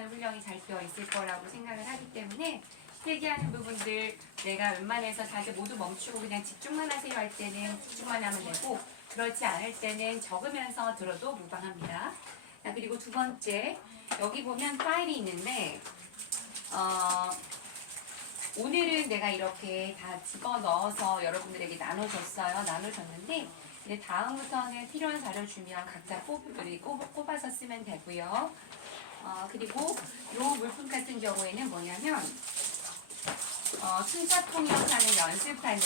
집중하는 훈련이 잘 되어 있을 거라고 생각을 하기 때문에 필기하는 부분들 내가 웬만해서 다들 모두 멈추고 그냥 집중만 하세요 할 때는 집중만 하면 되고 그렇지 않을 때는 적으면서 들어도 무방합니다. 자, 그리고 두 번째 여기 보면 파일이 있는데 오늘은 내가 이렇게 다 집어넣어서 여러분들에게 나눠줬는데 이제 다음부터는 필요한 자료 주면 각자 꼽아서 쓰면 되고요. 그리고 이 물품 같은 경우에는 뭐냐면 순차 통역하는 연습하는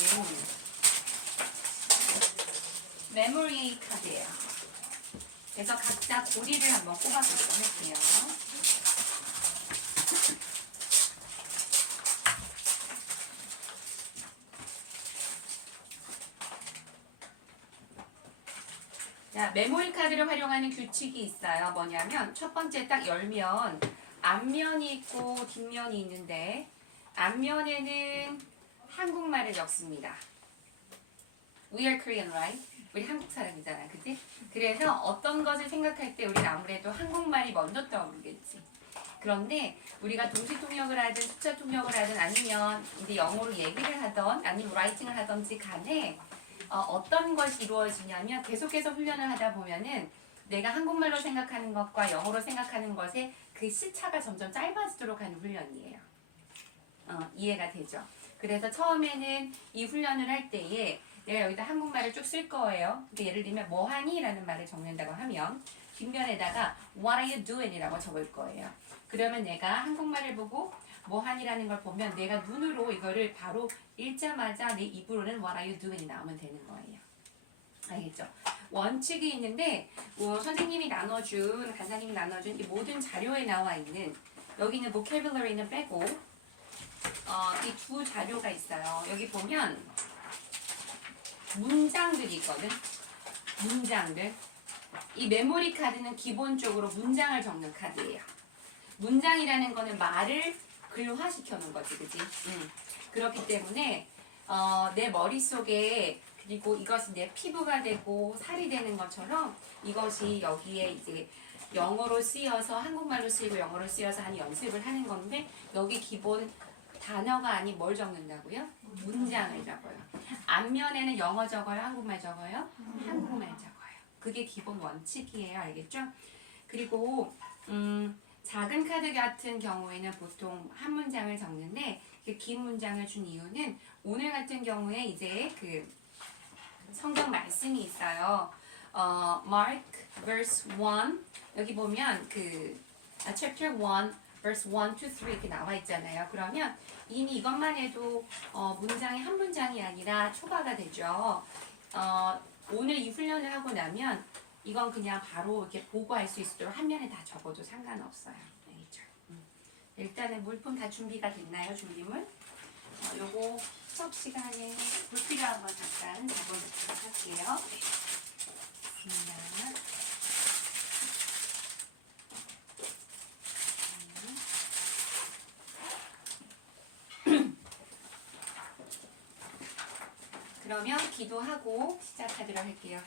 메모리 카드예요. 그래서 각자 고리를 한번 꼽아보도록 할게요. 자, 메모리 카드를 활용하는 규칙이 있어요. 뭐냐면 첫 번째 딱 열면 앞면이 있고 뒷면이 있는데 앞면에는 한국말을 적습니다. We are Korean, right? 우리 한국 사람이잖아, 그치? 그래서 어떤 것을 생각할 때 우리는 아무래도 한국말이 먼저 떠오르겠지. 그런데 우리가 동시 통역을 하든 숫자 통역을 하든 아니면 이제 영어로 얘기를 하던 아니면 라이팅을 하던지 간에 어떤 것이 이루어지냐면 계속해서 훈련을 하다 보면은 내가 한국말로 생각하는 것과 영어로 생각하는 것의 그 시차가 점점 짧아지도록 하는 훈련이에요. 이해가 되죠? 그래서 처음에는 이 훈련을 할 때에 내가 여기다 한국말을 쭉 쓸 거예요. 그러니까 예를 들면 뭐하니? 라는 말을 적는다고 하면 뒷면에다가 What are you doing? 이라고 적을 거예요. 그러면 내가 한국말을 보고 뭐하니라는 걸 보면 내가 눈으로 이거를 바로 읽자마자 내 입으로는 What are you doing? 이 나오면 되는 거예요. 알겠죠? 원칙이 있는데 선생님이 나눠준, 간사님이 나눠준 이 모든 자료에 나와 있는 여기는 vocabulary는 빼고 이 두 자료가 있어요. 여기 보면 문장들이 있거든. 문장들. 이 메모리 카드는 기본적으로 문장을 적는 카드예요. 문장이라는 거는 말을 글화시켜 놓은 거지, 그지? 그렇기 때문에 내 머릿속에 그리고 이것이 내 피부가 되고 살이 되는 것처럼 이것이 여기에 이제 영어로 쓰여서 한국말로 쓰이고 영어로 쓰여서 하는 연습을 하는 건데 여기 기본 단어가 아닌 뭘 적는다고요? 문장을 적어요. 앞면에는 영어 적어요? 한국말 적어요? 한국말 적어요. 그게 기본 원칙이에요. 알겠죠? 그리고 작은 카드 같은 경우에는 보통 한 문장을 적는데 긴 문장을 준 이유는 오늘 같은 경우에 이제 그 성경 말씀이 있어요. Mark verse 1 여기 보면 그 chapter 1 verse 1 to 3 이렇게 나와 있잖아요. 그러면 이미 이것만 해도 문장이 한 문장이 아니라 초과가 되죠. 오늘 이 훈련을 하고 나면 이건 그냥 바로 이렇게 보고할 수 있도록 한 면에 다 적어도 상관없어요. 알겠죠? 일단은 물품 다 준비가 됐나요? 준비물? 요거 수업 시간에 불필요한 건 잠깐 적어놓도록 할게요. 좋습니다. 그러면 기도하고 시작하도록 할게요.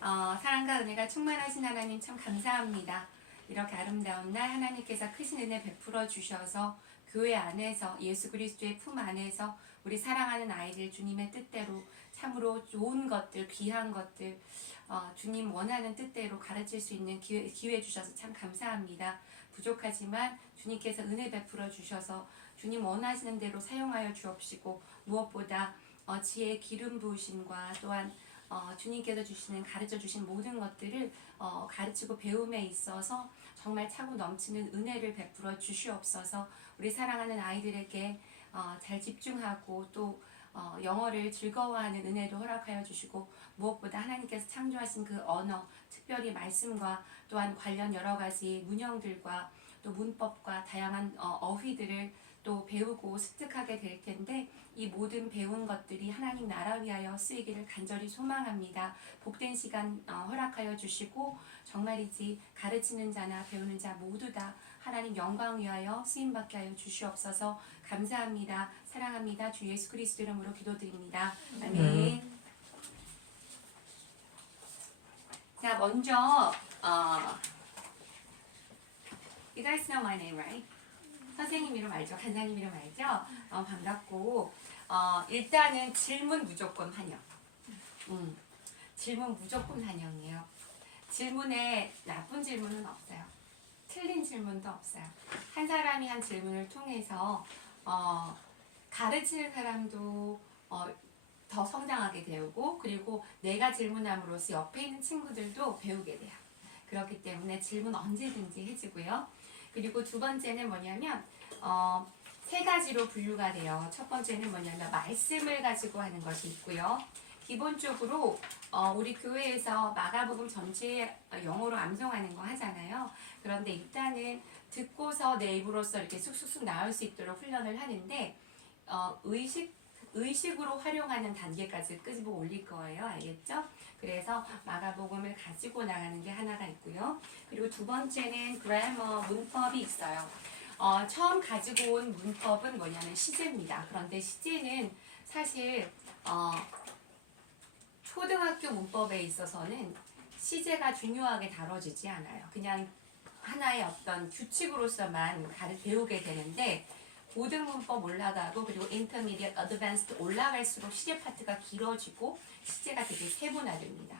사랑과 은혜가 충만하신 하나님 참 감사합니다. 이렇게 아름다운 날 하나님께서 크신 은혜 베풀어 주셔서 교회 안에서 예수 그리스도의 품 안에서 우리 사랑하는 아이들 주님의 뜻대로 참으로 좋은 것들 귀한 것들 주님 원하는 뜻대로 가르칠 수 있는 기회 주셔서 참 감사합니다. 부족하지만 주님께서 은혜 베풀어 주셔서 주님 원하시는 대로 사용하여 주옵시고 무엇보다 지혜의 기름 부으심과 또한 주님께서 주시는 가르쳐 주신 모든 것들을 가르치고 배움에 있어서 정말 차고 넘치는 은혜를 베풀어 주시옵소서. 우리 사랑하는 아이들에게 잘 집중하고 또 영어를 즐거워하는 은혜도 허락하여 주시고 무엇보다 하나님께서 창조하신 그 언어 특별히 말씀과 또한 관련 여러 가지 문형들과 또 문법과 다양한 어휘들을 또 배우고 습득하게 될 텐데 이 모든 배운 것들이 하나님 나라 위하여 쓰이기를 간절히 소망합니다. 복된 시간 허락하여 주시고 정말이지 가르치는 자나 배우는 자 모두 다 하나님 영광 위하여 쓰임받게 하여 주시옵소서. 감사합니다. 사랑합니다. 주 예수 그리스도 이름으로 기도드립니다. 아멘. 자, 먼저 You guys know my name, right? 선생님 이름 알죠? 간사님 이름 알죠? 반갑고 일단은 질문 무조건 환영. 질문 무조건 환영이에요. 질문에 나쁜 질문은 없어요. 틀린 질문도 없어요. 한 사람이 한 질문을 통해서 가르치는 사람도 더 성장하게 되고 그리고 내가 질문함으로써 옆에 있는 친구들도 배우게 돼요. 그렇기 때문에 질문 언제든지 해주고요. 그리고 두 번째는 뭐냐면 세 가지로 분류가 돼요. 첫 번째는 뭐냐면 말씀을 가지고 하는 것이 있고요. 기본적으로 우리 교회에서 마가복음 전체 영어로 암송하는 거 하잖아요. 그런데 일단은 듣고서 내 입으로서 이렇게 쑥쑥쑥 나올 수 있도록 훈련을 하는데 의식으로 활용하는 단계까지 끄집어 올릴 거예요. 알겠죠? 그래서 마가복음을 가지고 나가는 게 하나가 있고요. 그리고 두 번째는 그래머, 문법이 있어요. 처음 가지고 온 문법은 뭐냐면 시제입니다. 그런데 시제는 사실 초등학교 문법에 있어서는 시제가 중요하게 다뤄지지 않아요. 그냥 하나의 어떤 규칙으로서만 배우게 되는데 고등 문법 올라가고 그리고 인터미디엇, 어드밴스드 올라갈수록 시제 파트가 길어지고 시제가 되게 세분화됩니다.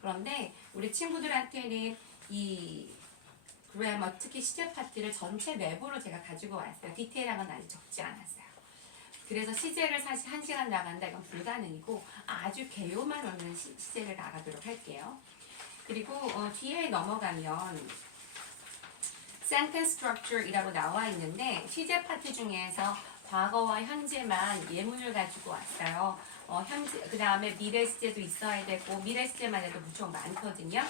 그런데 우리 친구들한테는 이 그래머, 특히 시제 파트를 전체 맵으로 제가 가지고 왔어요. 디테일한 건 아직 적지 않았어요. 그래서 시제를 사실 1시간 나간다 이건 불가능이고 아주 개요만 오는 시제를 나가도록 할게요. 그리고 뒤에 넘어가면 sentence structure이라고 나와 있는데 시제 파트 중에서 과거와 현재만 예문을 가지고 왔어요. 현재 그 다음에 미래 시제도 있어야 되고 미래 시제만 해도 무척 많거든요.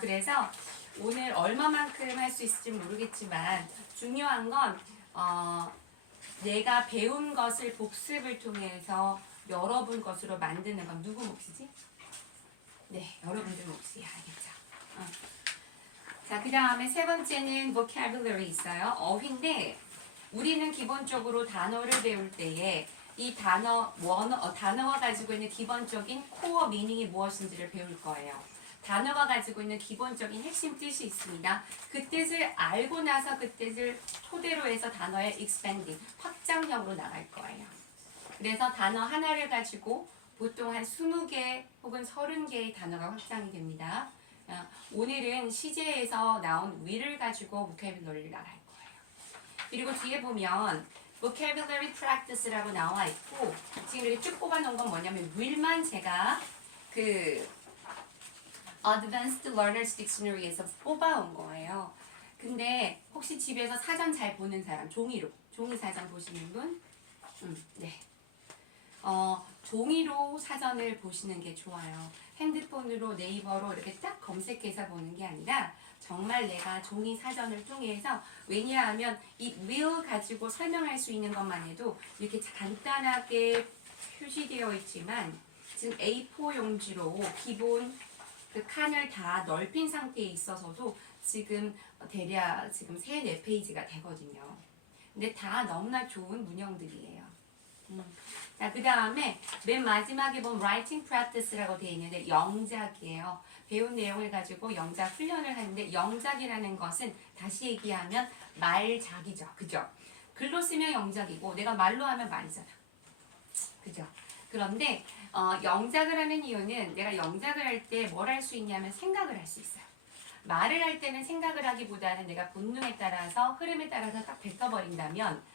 그래서 오늘 얼마만큼 할 수 있을지 모르겠지만 중요한 건 내가 배운 것을 복습을 통해서 여러분 것으로 만드는 건 누구 몫이지? 네, 여러분들 몫이야. 알겠죠? 자, 그 다음에 세 번째는 vocabulary 있어요. 어휘인데 우리는 기본적으로 단어를 배울 때에 이 단어가 가지고 있는 기본적인 코어 미닝이 무엇인지를 배울 거예요. 단어가 가지고 있는 기본적인 핵심 뜻이 있습니다. 그 뜻을 알고 나서 그 뜻을 토대로 해서 단어의 expanding, 확장형으로 나갈 거예요. 그래서 단어 하나를 가지고 보통 한 20개 혹은 30개의 단어가 확장이 됩니다. 오늘은 시제에서 나온 will을 가지고 vocabulary를 나갈 거예요. 그리고 뒤에 보면 vocabulary practice라고 나와 있고 지금 이렇게 쭉 뽑아놓은 건 뭐냐면 will만 제가 그 Advanced Learners Dictionary에서 뽑아온 거예요. 근데 혹시 집에서 사전 잘 보는 사람, 종이 사전 보시는 분? 네. 종이로 사전을 보시는 게 좋아요. 핸드폰으로 네이버로 이렇게 딱 검색해서 보는 게 아니라 정말 내가 종이 사전을 통해서 왜냐하면 이 will 가지고 설명할 수 있는 것만 해도 이렇게 간단하게 표시되어 있지만 지금 A4 용지로 기본 그 칸을 다 넓힌 상태에 있어서도 지금 대략 지금 3-4페이지가 되거든요. 근데 다 너무나 좋은 문형들이에요. 자, 그 다음에 맨 마지막에 보면 writing practice라고 되어 있는데 영작이에요. 배운 내용을 가지고 영작 훈련을 하는데 영작이라는 것은 다시 얘기하면 말작이죠. 그죠? 글로 쓰면 영작이고 내가 말로 하면 말이잖아. 그죠? 그런데 영작을 하는 이유는 내가 영작을 할 때 뭘 할 수 있냐면 생각을 할 수 있어요. 말을 할 때는 생각을 하기보다는 내가 본능에 따라서 흐름에 따라서 딱 뱉어버린다면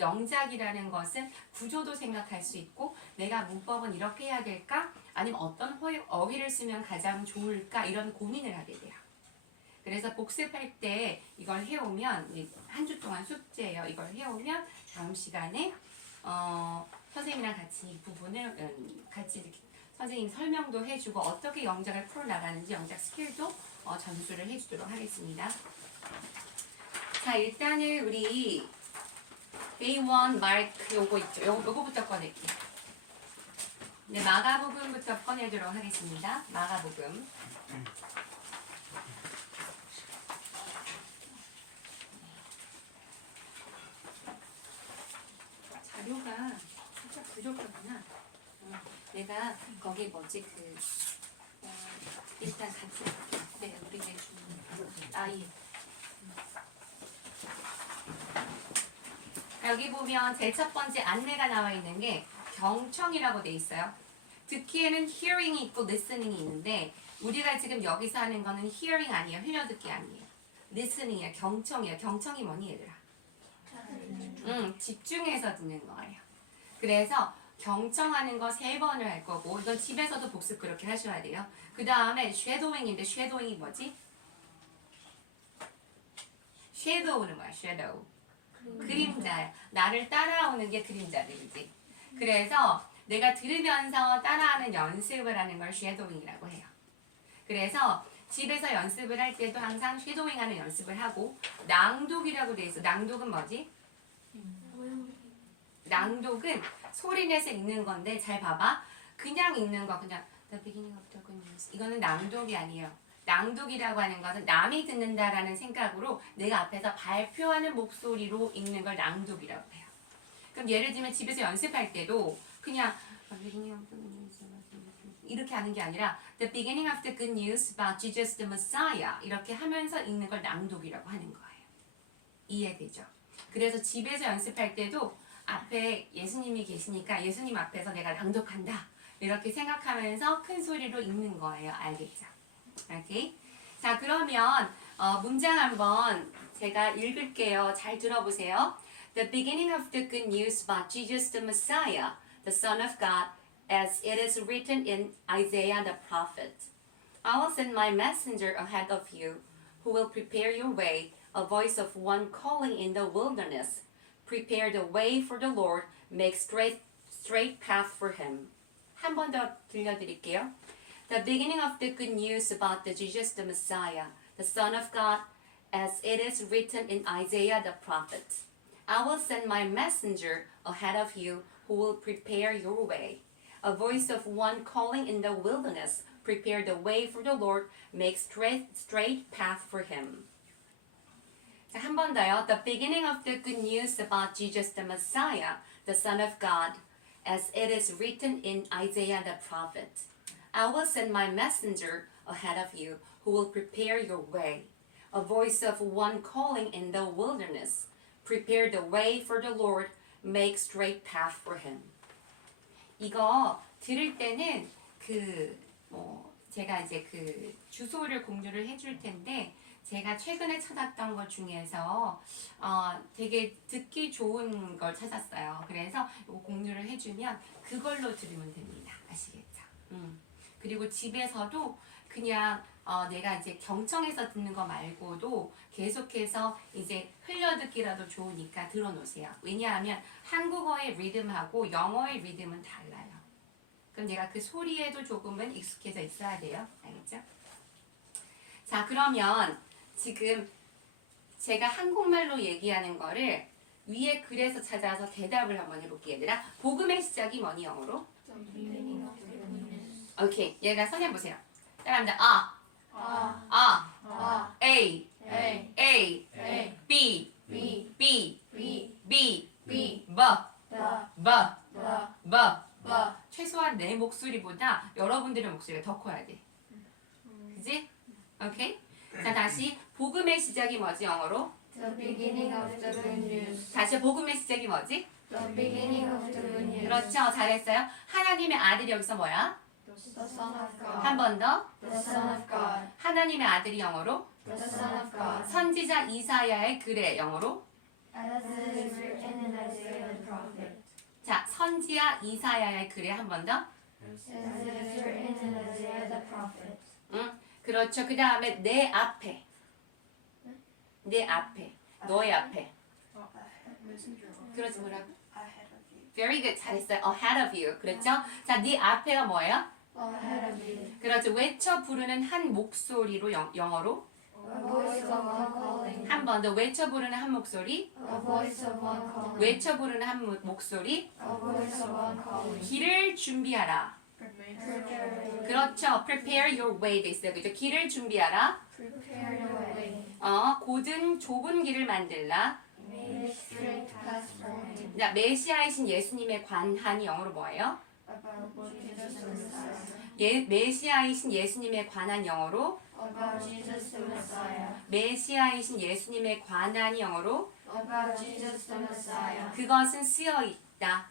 영작이라는 것은 구조도 생각할 수 있고 내가 문법은 이렇게 해야 될까? 아니면 어떤 어휘를 쓰면 가장 좋을까? 이런 고민을 하게 돼요. 그래서 복습할 때 이걸 해오면 한 주 동안 숙제예요. 이걸 해오면 다음 시간에 선생님이랑 같이 이 부분을 같이 이렇게 선생님 설명도 해주고 어떻게 영작을 풀어나가는지 영작 스킬도 전수를 해주도록 하겠습니다. 자, 일단은 우리 A1 마크 요거 있죠. 요거부터 꺼낼게요. 네, 마가복음부터 꺼내도록 하겠습니다. 마가복음. 자료가 살짝 부족하구나. 내가 거기 뭐지 일단 같이 네, 우리 내 예. 여기 보면 제일 첫 번째 안내가 나와 있는 게 경청이라고 돼 있어요. 듣기에는 hearing이 있고 listening이 있는데 우리가 지금 여기서 하는 거는 hearing 아니에요. 흘려듣기 아니에요. listening이에요. 경청이에요. 경청이 뭐니 얘들아? 집중해서 듣는 거예요. 그래서 경청하는 거 3번을 할 거고 이건 집에서도 복습 그렇게 하셔야 돼요. 그 다음에 shadowing인데 shadowing이 뭐지? shadow는 뭐야? shadow. 그림자야. 나를 따라오는 게 그림자들이지. 그래서 내가 들으면서 따라하는 연습을 하는 걸 shadowing이라고 해요. 그래서 집에서 연습을 할 때도 항상 shadowing 하는 연습을 하고 낭독이라고 돼 있어. 낭독은 뭐지? 낭독은 소리 내서 읽는 건데 잘 봐봐. 그냥 읽는 거 그냥 The beginning of the good news. 이거는 낭독이 아니에요. 낭독이라고 하는 것은 남이 듣는다라는 생각으로 내가 앞에서 발표하는 목소리로 읽는 걸 낭독이라고 해요. 그럼 예를 들면 집에서 연습할 때도 그냥 The beginning of the good news 이렇게 하는 게 아니라 The beginning of the good news about Jesus the Messiah 이렇게 하면서 읽는 걸 낭독이라고 하는 거예요. 이해되죠? 그래서 집에서 연습할 때도 앞에 예수님이 계시니까 예수님 앞에서 내가 낭독한다 이렇게 생각하면서 큰 소리로 읽는 거예요. 알겠죠? 오케이? 자 그러면 문장 한번 제가 읽을게요. 잘 들어보세요. The beginning of the good news about Jesus the Messiah, the Son of God, as it is written in Isaiah the prophet. I will send my messenger ahead of you, who will prepare your way, a voice of one calling in the wilderness. Prepare the way for the Lord, make straight path for him. 한 번 더 들려드릴게요. The beginning of the good news about the Jesus the Messiah, the Son of God, as it is written in Isaiah the prophet. I will send my messenger ahead of you, who will prepare your way. A voice of one calling in the wilderness, prepare the way for the Lord, make straight path for him. 한 번 더요. The beginning of the good news about Jesus the Messiah, the Son of God, as it is written in Isaiah the prophet. I will send my messenger ahead of you, who will prepare your way. A voice of one calling in the wilderness, prepare the way for the Lord, make straight path for him. 이거 들을 때는 제가 이제 그 주소를 공유를 해줄 텐데 제가 최근에 찾았던 것 중에서 되게 듣기 좋은 걸 찾았어요. 그래서 이거 공유를 해주면 그걸로 들으면 됩니다. 아시겠죠? 그리고 집에서도 그냥 내가 이제 경청해서 듣는 거 말고도 계속해서 이제 흘려듣기라도 좋으니까 들어놓으세요. 왜냐하면 한국어의 리듬하고 영어의 리듬은 달라요. 그럼 내가 그 소리에도 조금은 익숙해져 있어야 돼요. 알겠죠? 자, 그러면 지금 제가 한국말로 얘기하는 거를 위에 글에서 찾아서 대답을 한번 해볼게요. 얘들아, 복음의 시작이 뭐니 영어로? 오케이, 얘가 선해보세요. 따라합니다. A, B, 최소한 내 목소리보다 여러분들의 목소리가 더 커야 돼. 그지? 오케이? 자, 다시 복음의 시작이 뭐지 영어로? The beginning of the good news. 다시 복음의 시작이 뭐지? The beginning of the good news. 그렇죠, 잘했어요. 하나님의 아들이 여기서 뭐야? The Son of God. 한 번 더. The Son of God. 하나님의 아들이 영어로? The Son of God. 선지자 이사야의 글의 영어로? As it is written in Isaiah the prophet. 자, 선지자 이사야의 글에 한 번 더. As it is written in Isaiah the prophet. 그렇죠. 그 다음에 내 앞에. 내 앞에. 너의 앞에. 그러지 뭐라고? Ahead of you. Very good. 잘했어요. Ahead of you. 그렇죠? 자, 네 앞에가 뭐예요? Ahead of you. 그렇죠. 외쳐 부르는 한 목소리로 영어로. A voice of one calling. 한 번 더 외쳐 부르는 한 목소리. A voice of one calling. 외쳐 부르는 한 목소리. A voice of one calling. 길을 준비하라. Prepare 그렇죠. Prepare your way 돼 있어요. 그죠? 길을 준비하라. your way. 곧은 좁은 길을 만들라. Make straight paths for him. 자, 메시아이신 예수님의 관한이 영어로 뭐예요? About Jesus the Messiah. 메시아이신 예수님의 관한 영어로. About Jesus the Messiah. 메시아이신 예수님의 관한이 영어로. about Jesus the Messiah. 그것은 쓰여 있다.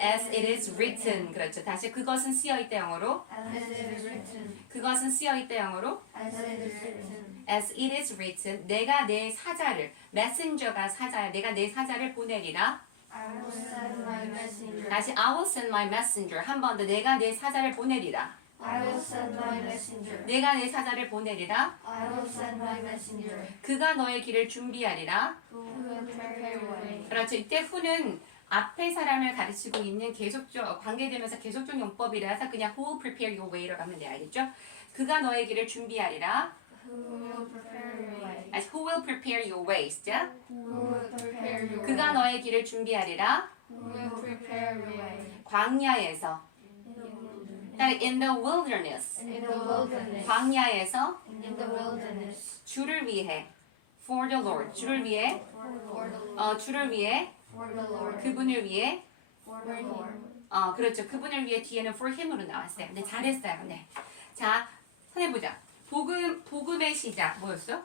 As it is written. 그렇죠. 다시 그것은 쓰여 있다 영어로. As it is written. 그것은 쓰여 있다 영어로. As it is written. As it is written. 내가 내 사자를 messenger가 사자야. 내가 내 사자를 보내리라. I will send my messenger. 다시 I will send my messenger. 한 번 더 내가 내 사자를 보내리라. I will send my messenger. 내가 내 사자를 보내리라. I will send my messenger. 그가 너의 길을 준비하리라. Who will prepare your way. 그렇죠. 이때 who는 앞에 사람을 가르치고 있는 계속적 관계되면서 계속적 용법이라서 그냥 who will prepare your way라고 하면 돼. 알겠죠? 그가 너의 길을 준비하리라. Who will prepare your way. 다시 who will prepare your ways. 자, Who will prepare your 그가 way. 너의 길을 준비하리라. Who will prepare your way. 광야에서. In the wilderness. in the wilderness. In the wilderness. 광야에서 In the wilderness. 주를 위해. for the Lord. 주를 위해. For the Lord. 주를 위해. For the Lord. 그분을 위해. For the Lord. 그렇죠. 그분을 위해 뒤에는 for him으로 나왔어요. 네, 잘했어요. 네. 자, 선해보자. 복음의 시작. 뭐였어?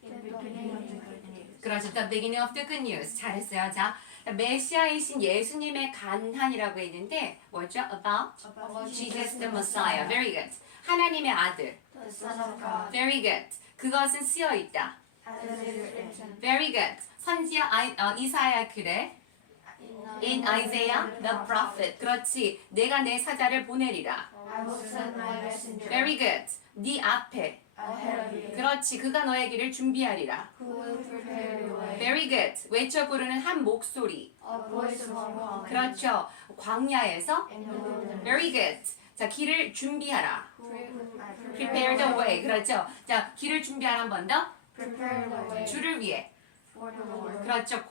The beginning of the good news. 그렇죠. The beginning of the good news. 잘했어요. 자, 메시아이신 예수님의 간한이라고 했는데 뭐죠? About Jesus the Messiah. Very good. 하나님의 아들. The Son of God. Very good. 그것은 쓰여 있다. As it is written. Very good. 선지자 이사야 글에 in Isaiah the prophet. 그렇지. 내가 내 사자를 보내리라. I will send my messenger Very good. 네 앞에. ahead of you. 그렇지. 그가 너의 길을 준비하리라. Who will prepare your way. Very good. 외쳐 부르는 한 목소리. A voice of one calling. 그렇죠. 광야에서. In the wilderness. Very good. 자, 길을 준비하라. Who will Prepare the way. 그렇죠. 자, 길을 준비하라 한 번 더. Prepare the way. 주를 위해. For the Lord. 그렇죠.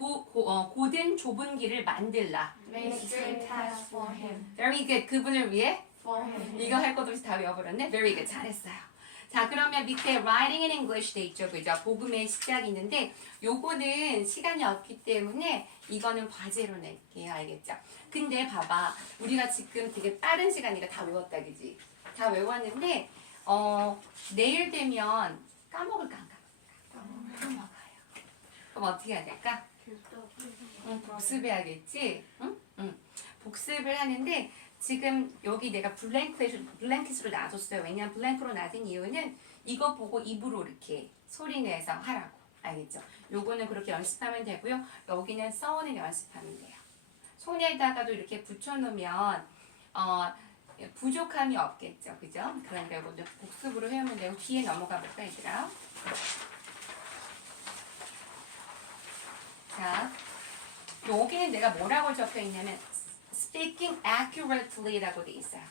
고된 좁은 길을 만들라. Make straight paths for him. Very good. 그분을 위해. For him. 이거 할 것도 없이 다 외워버렸네. Very good. 잘했어요. 자, 그러면 밑에 writing in English 돼 있죠. 그죠? 복음의 시작이 있는데 요거는 시간이 없기 때문에 이거는 과제로 낼게요. 알겠죠? 근데 봐봐. 우리가 지금 되게 빠른 시간이니까 다 외웠다. 그지? 다 외웠는데 내일 되면 까먹을까 안 까먹을까? 까먹어요. 그럼 어떻게 해야 될까? 복습해야겠지? 응? 응. 복습을 하는데 지금 여기 내가 블랭킷으로 놔뒀어요. 왜냐면 블랭크로 놔둔 이유는 이거 보고 입으로 이렇게 소리 내서 하라고. 알겠죠? 요거는 그렇게 연습하면 되고요. 여기는 써오는 연습하면 돼요. 손에다가도 이렇게 붙여놓으면 부족함이 없겠죠. 그죠? 그러니까 이것도 복습으로 해오면 되고 뒤에 넘어가 볼까 얘들아? 자, 여기는 내가 뭐라고 적혀있냐면 speaking accurately라고 돼 있어요.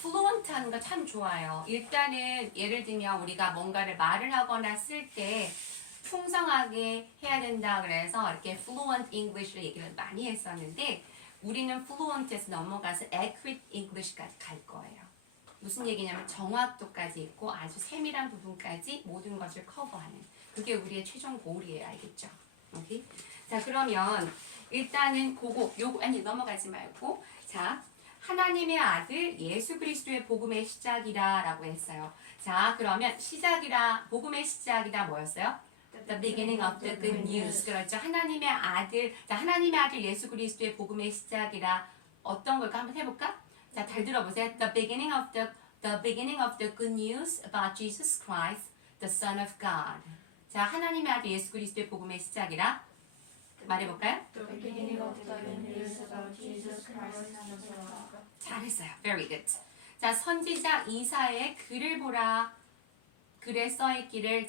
fluent한 거 참 좋아요. 일단은 예를 들면 우리가 뭔가를 말을 하거나 쓸 때 풍성하게 해야 된다 그래서 이렇게 fluent English를 얘기를 많이 했었는데 우리는 fluent에서 넘어가서 accurate English까지 갈 거예요. 무슨 얘기냐면 정확도까지 있고 아주 세밀한 부분까지 모든 것을 커버하는 그게 우리의 최종 고울이에요. 알겠죠? 오케이? 자, 그러면 일단은 넘어가지 말고 자, 하나님의 아들 예수 그리스도의 복음의 시작이라 라고 했어요. 자, 그러면 복음의 시작이다 뭐였어요? The beginning of the good news. 그렇죠. 하나님의 아들 예수 그리스도의 복음의 시작이라 어떤 걸까 한번 해볼까? 자, 잘 들어보세요. The beginning of the good news about Jesus Christ, the Son of God. 자, 하나님의 아들 예수 그리스도의 복음의 시작이라 말해볼까요? The beginning of the good news about Jesus Christ and the Son of God. 잘했어요. Very good. 자, 선지자 이사의 글을 보라. 글에 써있기를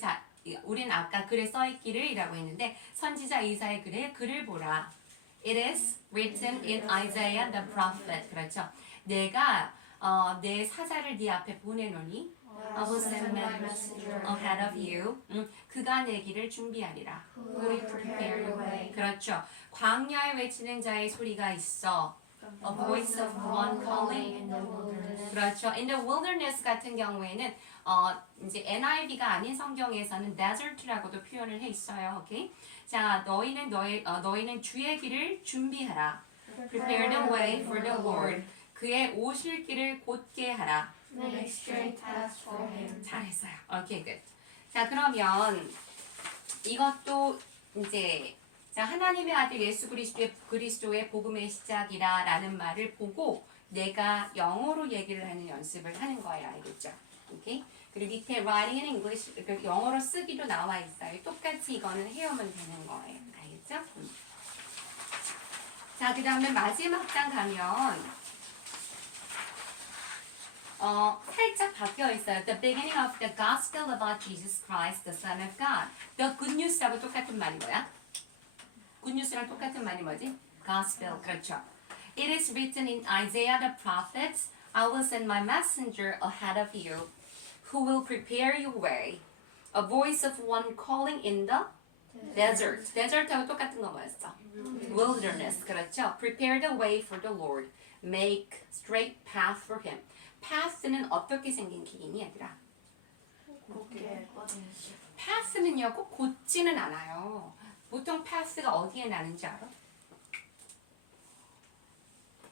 우리는 아까 글에 써있기를이라고 했는데 선지자 이사의 글을 보라. It is written in Isaiah the prophet. 그렇죠. 내가 내 사자를 네 앞에 보내노니 I will send my messenger ahead of you. 그가 내 길을 준비하리라. Who will prepare your way. 그렇죠. 광야에 외치는 자의 소리가 있어. A voice of one calling. In the wilderness. 그렇죠. In the wilderness 같은 경우에는 이제 NIV가 아닌 성경에서는 desert라고도 표현을 해 있어요. 오케이? 자, 너희는 주의 길을 준비하라. Prepare the way for the Lord. 그의 오실 길을 곧게 하라. Make straight paths for him. 잘했어요. 오케이, good. 자, 그러면 이것도 이제 자 하나님의 아들 예수 그리스도의 복음의 시작이라라는 말을 보고 내가 영어로 얘기를 하는 연습을 하는 거예요. 알겠죠? 오케이? 그리고 밑에 writing in English 그 영어로 쓰기도 나와 있어요. 똑같이 이거는 해오면 되는 거예요. 알겠죠? 자, 그 다음에 마지막 장 가면 살짝 바뀌어 있어요. The beginning of the gospel about Jesus Christ, the Son of God. The good news하고 똑같은 말이 뭐야? good news랑 똑같은 말이 뭐지? gospel. 그렇죠. It is written in Isaiah the prophet, I will send my messenger ahead of you, who will prepare your way. A voice of one calling in the desert. desert하고 똑같은 거 뭐였어? wilderness. 그렇죠. Prepare the way for the Lord. Make straight path for him. path는 어떻게 생긴 길이니 얘들아? 곱게 뻗은 path는요 꼭 곧지는 않아요. 보통 path가 어디에 나는지 알아?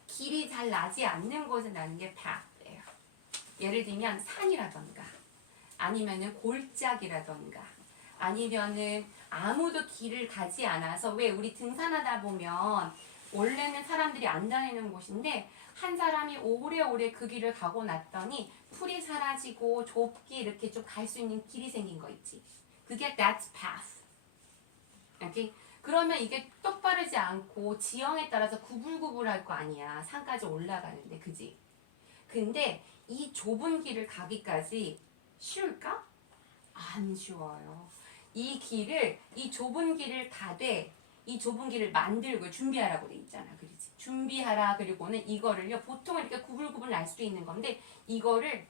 길이 잘 나지 않는 곳에 나는 게 path예요. 예를 들면 산이라던가 아니면은 골짜기라던가 아니면은 아무도 길을 가지 않아서 왜 우리 등산하다 보면 원래는 사람들이 안 다니는 곳인데 한 사람이 오래오래 그 길을 가고 났더니 풀이 사라지고 좁게 이렇게 좀 갈 수 있는 길이 생긴 거 있지. 그게 that's path. 오케이? 그러면 이게 똑바르지 않고 지형에 따라서 구불구불할 거 아니야. 산까지 올라가는데, 그지? 근데 이 좁은 길을 가기까지 쉬울까? 안 쉬워요. 이 좁은 길을 가되 이 좁은 길을 만들고 준비하라고 돼 있잖아. 그렇지? 준비하라. 그리고는 이거를요. 보통 이렇게 구불구불 날 수도 있는 건데 이거를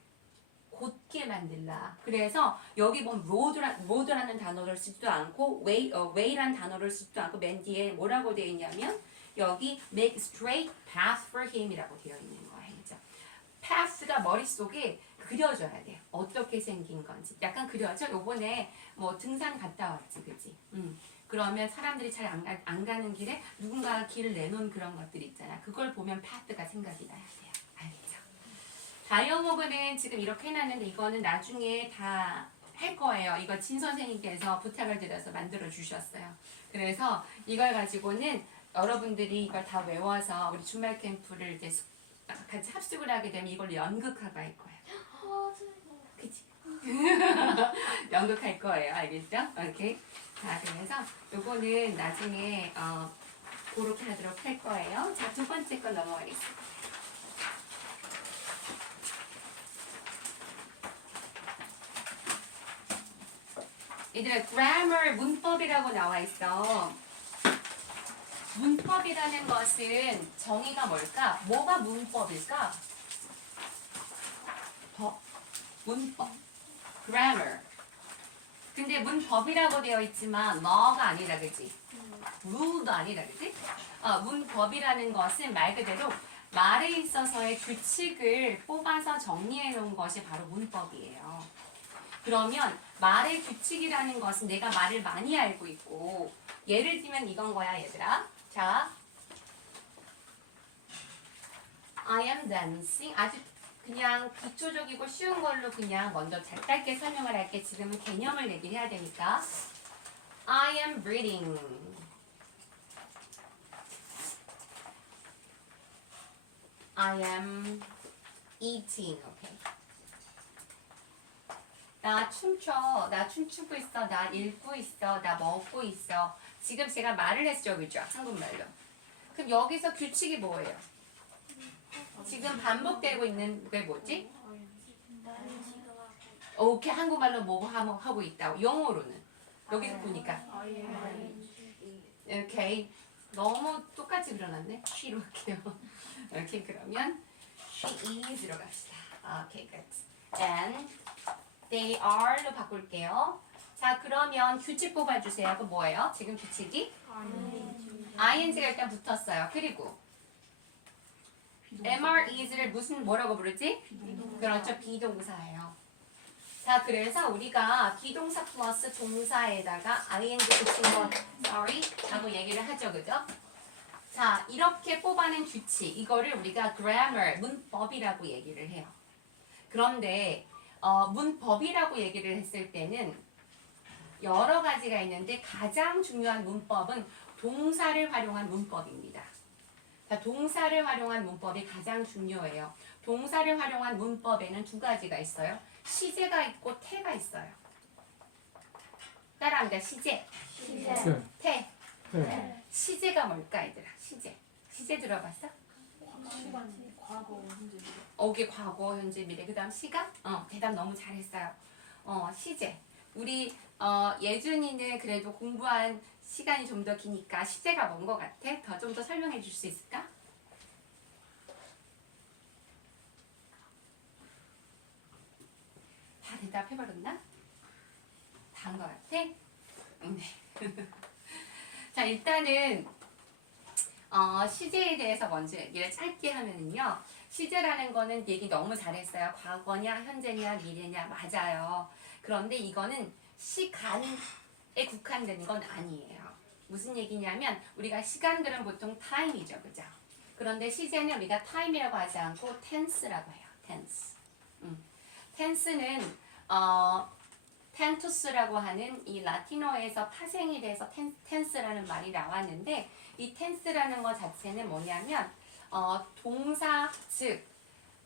곧게 만들라. 그래서 여기 보면 road라는 단어를 쓰지도 않고 way라는 단어를 쓰지도 않고 맨 뒤에 뭐라고 되어 있냐면 여기 make straight path for him이라고 되어 있는 거예요. 그죠? path가 머릿속에 그려져야 돼요. 어떻게 생긴 건지. 약간 그려져. 요번에 뭐 등산 갔다 왔지. 그치? 그러면 사람들이 잘 안 가는 길에 누군가가 길을 내놓은 그런 것들이 있잖아. 그걸 보면 path가 생각이 나야 돼요. 알겠죠? 다이어로그는 지금 이렇게 해놨는데 이거는 나중에 다 할 거예요. 이거 진 선생님께서 부탁을 드려서 만들어 주셨어요. 그래서 이걸 가지고는 여러분들이 이걸 다 외워서 우리 주말 캠프를 이제 같이 합숙을 하게 되면 이걸 연극하고 할 거예요. 그치? 연극할 거예요. 알겠죠? 오케이. 자, 그래서 요거는 나중에 그렇게 하도록 할 거예요. 자, 두 번째 건 넘어가겠습니다. 얘들아, grammar 문법이라고 나와 있어. 문법이라는 것은 정의가 뭘까? 뭐가 문법일까? 문법. grammar. 근데 문법이라고 되어 있지만 law가 아니라 그지? rule도 아니라 그지? 문법이라는 것은 말 그대로 말에 있어서의 규칙을 뽑아서 정리해 놓은 것이 바로 문법이에요. 그러면 말의 규칙이라는 것은 내가 말을 많이 알고 있고 예를 들면 이건 거야 얘들아. 자, I am dancing. 아주 그냥 기초적이고 쉬운 걸로 그냥 먼저 짧게 설명을 할게. 지금은 개념을 얘기를 해야 되니까. I am reading. I am eating. Okay. 나 춤춰. 나 춤추고 있어. 나 읽고 있어. 나 먹고 있어. 지금 제가 말을 했죠. 그죠? 한국말로. 그럼 여기서 규칙이 뭐예요? 지금 반복되고 있는 게 뭐지? 오케이. 한국말로 뭐 하고 있다고. 영어로는. 여기서 보니까. 오케이. 너무 똑같이 그려놨네. she로 할게요. 오케이. 그러면 she is로 갑시다. 오케이. good. and they are로 바꿀게요. 자, 그러면 규칙 뽑아주세요. 그 뭐예요? 지금 규칙이? ing가 일단 붙었어요. 그리고 mr is를 뭐라고 부르지? 그렇죠. 비동사예요. 자, 그래서 우리가 비동사 플러스 동사에다가 ing 붙인 거 sorry 라고 얘기를 하죠. 그죠? 자, 이렇게 뽑아낸 규칙 이거를 우리가 grammar, 문법이라고 얘기를 해요. 그런데 문법이라고 얘기를 했을 때는 여러 가지가 있는데 가장 중요한 문법은 동사를 활용한 문법입니다. 자, 동사를 활용한 문법이 가장 중요해요. 동사를 활용한 문법에는 두 가지가 있어요. 시제가 있고 태가 있어요. 따라합니다. 시제, 시제, 네. 태. 네. 시제가 뭘까 얘들아? 시제. 시제 들어봤어? 시간, 과거, 현재, 미래. 어게 과거, 현재, 미래. 그 다음 시각? 대답 너무 잘했어요. 시제. 우리 예준이는 그래도 공부한 시간이 좀 더 기니까 시제가 뭔 것 같아? 좀 더 설명해 줄 수 있을까? 다 대답해버렸나? 다 한 것 같아? 네. 자, 일단은 시제에 대해서 먼저 얘기를 짧게 하면은요. 시제라는 거는 얘기 너무 잘했어요. 과거냐, 현재냐, 미래냐, 맞아요. 그런데 이거는 시간에 국한된 건 아니에요. 무슨 얘기냐면 우리가 시간들은 보통 time이죠, 그죠? 그런데 시제는 우리가 time이라고 하지 않고 tense라고 해요. tense. tense는 텐투스라고 하는 이 라틴어에서 파생이 돼서 텐스라는 말이 나왔는데 이 텐스라는 것 자체는 뭐냐면 동사 즉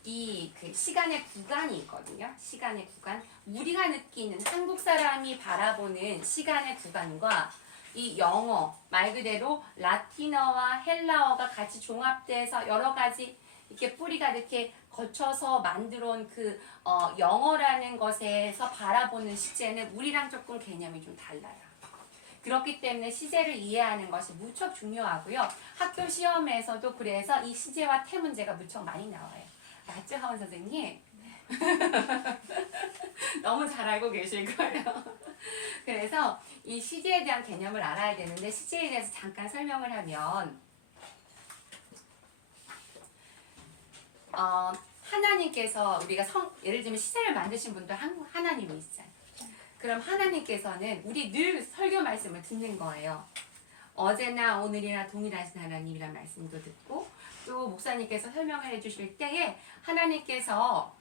이 그 시간의 구간이 있거든요. 시간의 구간. 우리가 느끼는 한국 사람이 바라보는 시간의 구간과 이 영어 말 그대로 라틴어와 헬라어가 같이 종합돼서 여러 가지 이렇게 뿌리가 이렇게 거쳐서 만들어 온 그 영어라는 것에서 바라보는 시제는 우리랑 조금 개념이 좀 달라요. 그렇기 때문에 시제를 이해하는 것이 무척 중요하고요. 학교 시험에서도 그래서 이 시제와 태 문제가 무척 많이 나와요. 맞죠, 하원 선생님? 너무 잘 알고 계실 거예요. 그래서 이 시제에 대한 개념을 알아야 되는데 시제에 대해서 잠깐 설명을 하면 하나님께서 우리가 예를 들면 시제를 만드신 분도 하나님이 있잖아요. 그럼 하나님께서는 우리 늘 설교 말씀을 듣는 거예요. 어제나 오늘이나 동일하신 하나님이란 말씀도 듣고 또 목사님께서 설명을 해주실 때에 하나님께서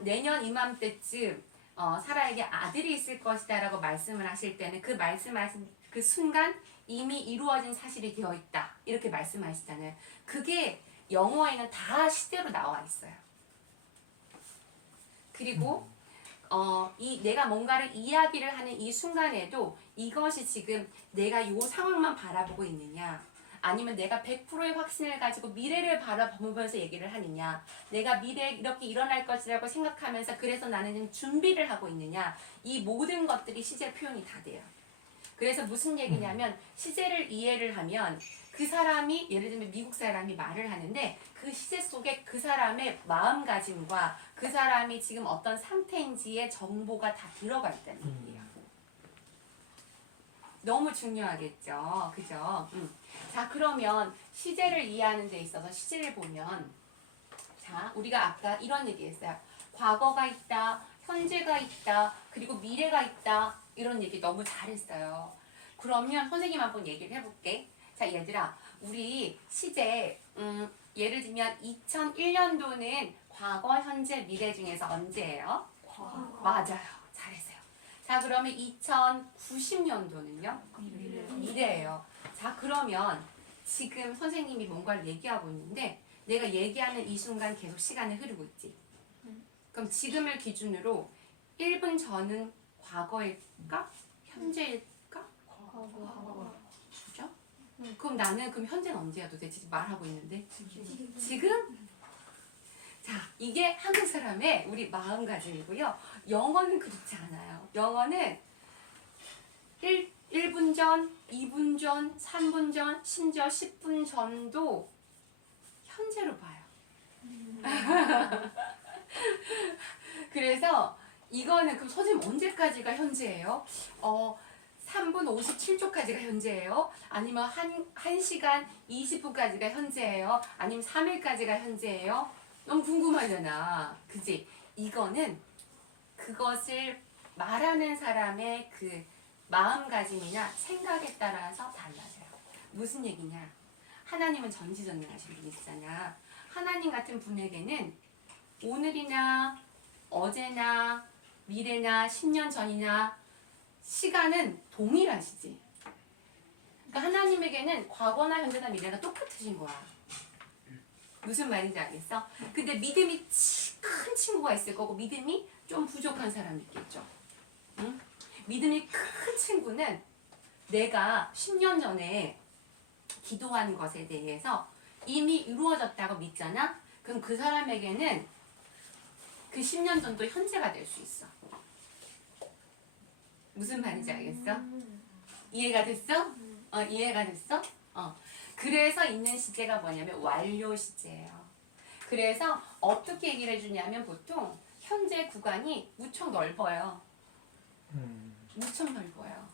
내년 이맘때쯤 사라에게 아들이 있을 것이다 라고 말씀을 하실 때는 그 말씀하신 그 순간 이미 이루어진 사실이 되어 있다 이렇게 말씀하시잖아요. 그게 영어에는 다 시제로 나와 있어요. 그리고 내가 뭔가를 이야기를 하는 이 순간에도 이것이 지금 내가 이 상황만 바라보고 있느냐 아니면 내가 100%의 확신을 가지고 미래를 바라보면서 얘기를 하느냐 내가 미래에 이렇게 일어날 것이라고 생각하면서 그래서 나는 준비를 하고 있느냐 이 모든 것들이 시제 표현이 다 돼요. 그래서 무슨 얘기냐면 시제를 이해를 하면 그 사람이 예를 들면 미국 사람이 말을 하는데 그 시제 속에 그 사람의 마음가짐과 그 사람이 지금 어떤 상태인지의 정보가 다 들어가 있다는 얘기예요. 너무 중요하겠죠. 그죠? 자, 그러면 시제를 이해하는 데 있어서 시제를 보면 자, 우리가 아까 이런 얘기 했어요. 과거가 있다, 현재가 있다, 그리고 미래가 있다 이런 얘기 너무 잘했어요. 그러면 선생님 한번 얘기를 해볼게. 자, 얘들아, 우리 시제 예를 들면 2001년도는 과거, 현재, 미래 중에서 언제예요? 과거, 맞아요. 잘했어요. 자, 그러면 2090년도는요? 미래예요. 자, 그러면 지금 선생님이 뭔가를 얘기하고 있는데 내가 얘기하는 이 순간 계속 시간이 흐르고 있지. 그럼 지금을 기준으로 1분 전은 과거일까? 현재일까? 과거, 그죠? 그럼 나는 그럼 현재는 언제야 도대체 말하고 있는데? 지금? 자, 이게 한국 사람의 우리 마음가짐이고요. 영어는 그렇지 않아요. 영어는 1분 전, 2분 전, 3분 전, 심지어 10분 전도 현재로 봐요. 그래서 이거는 그럼 선생님 언제까지가 현재예요? 3분 57초까지가 현재예요? 아니면 1시간 20분까지가 현재예요? 아니면 3일까지가 현재예요? 너무 궁금하잖아. 그지? 이거는 그것을 말하는 사람의 그 마음가짐이나 생각에 따라서 달라져요. 무슨 얘기냐? 하나님은 전지전능하신 분이시잖아. 하나님 같은 분에게는 오늘이나 어제나 미래나 10년 전이나 시간은 동일하시지. 그러니까 하나님에게는 과거나 현재나 미래가 똑같으신 거야. 무슨 말인지 알겠어? 근데 믿음이 큰 친구가 있을 거고 믿음이 좀 부족한 사람이 있겠죠. 응? 믿음이 큰 친구는 내가 10년 전에 기도한 것에 대해서 이미 이루어졌다고 믿잖아? 그럼 그 사람에게는 그 10년 전도 현재가 될 수 있어. 무슨 말인지 알겠어? 이해가 됐어? 이해가 됐어? 그래서 있는 시제가 뭐냐면 완료 시제예요. 그래서 어떻게 얘기를 해주냐면 보통 현재 구간이 무척 넓어요. 무척 넓어요.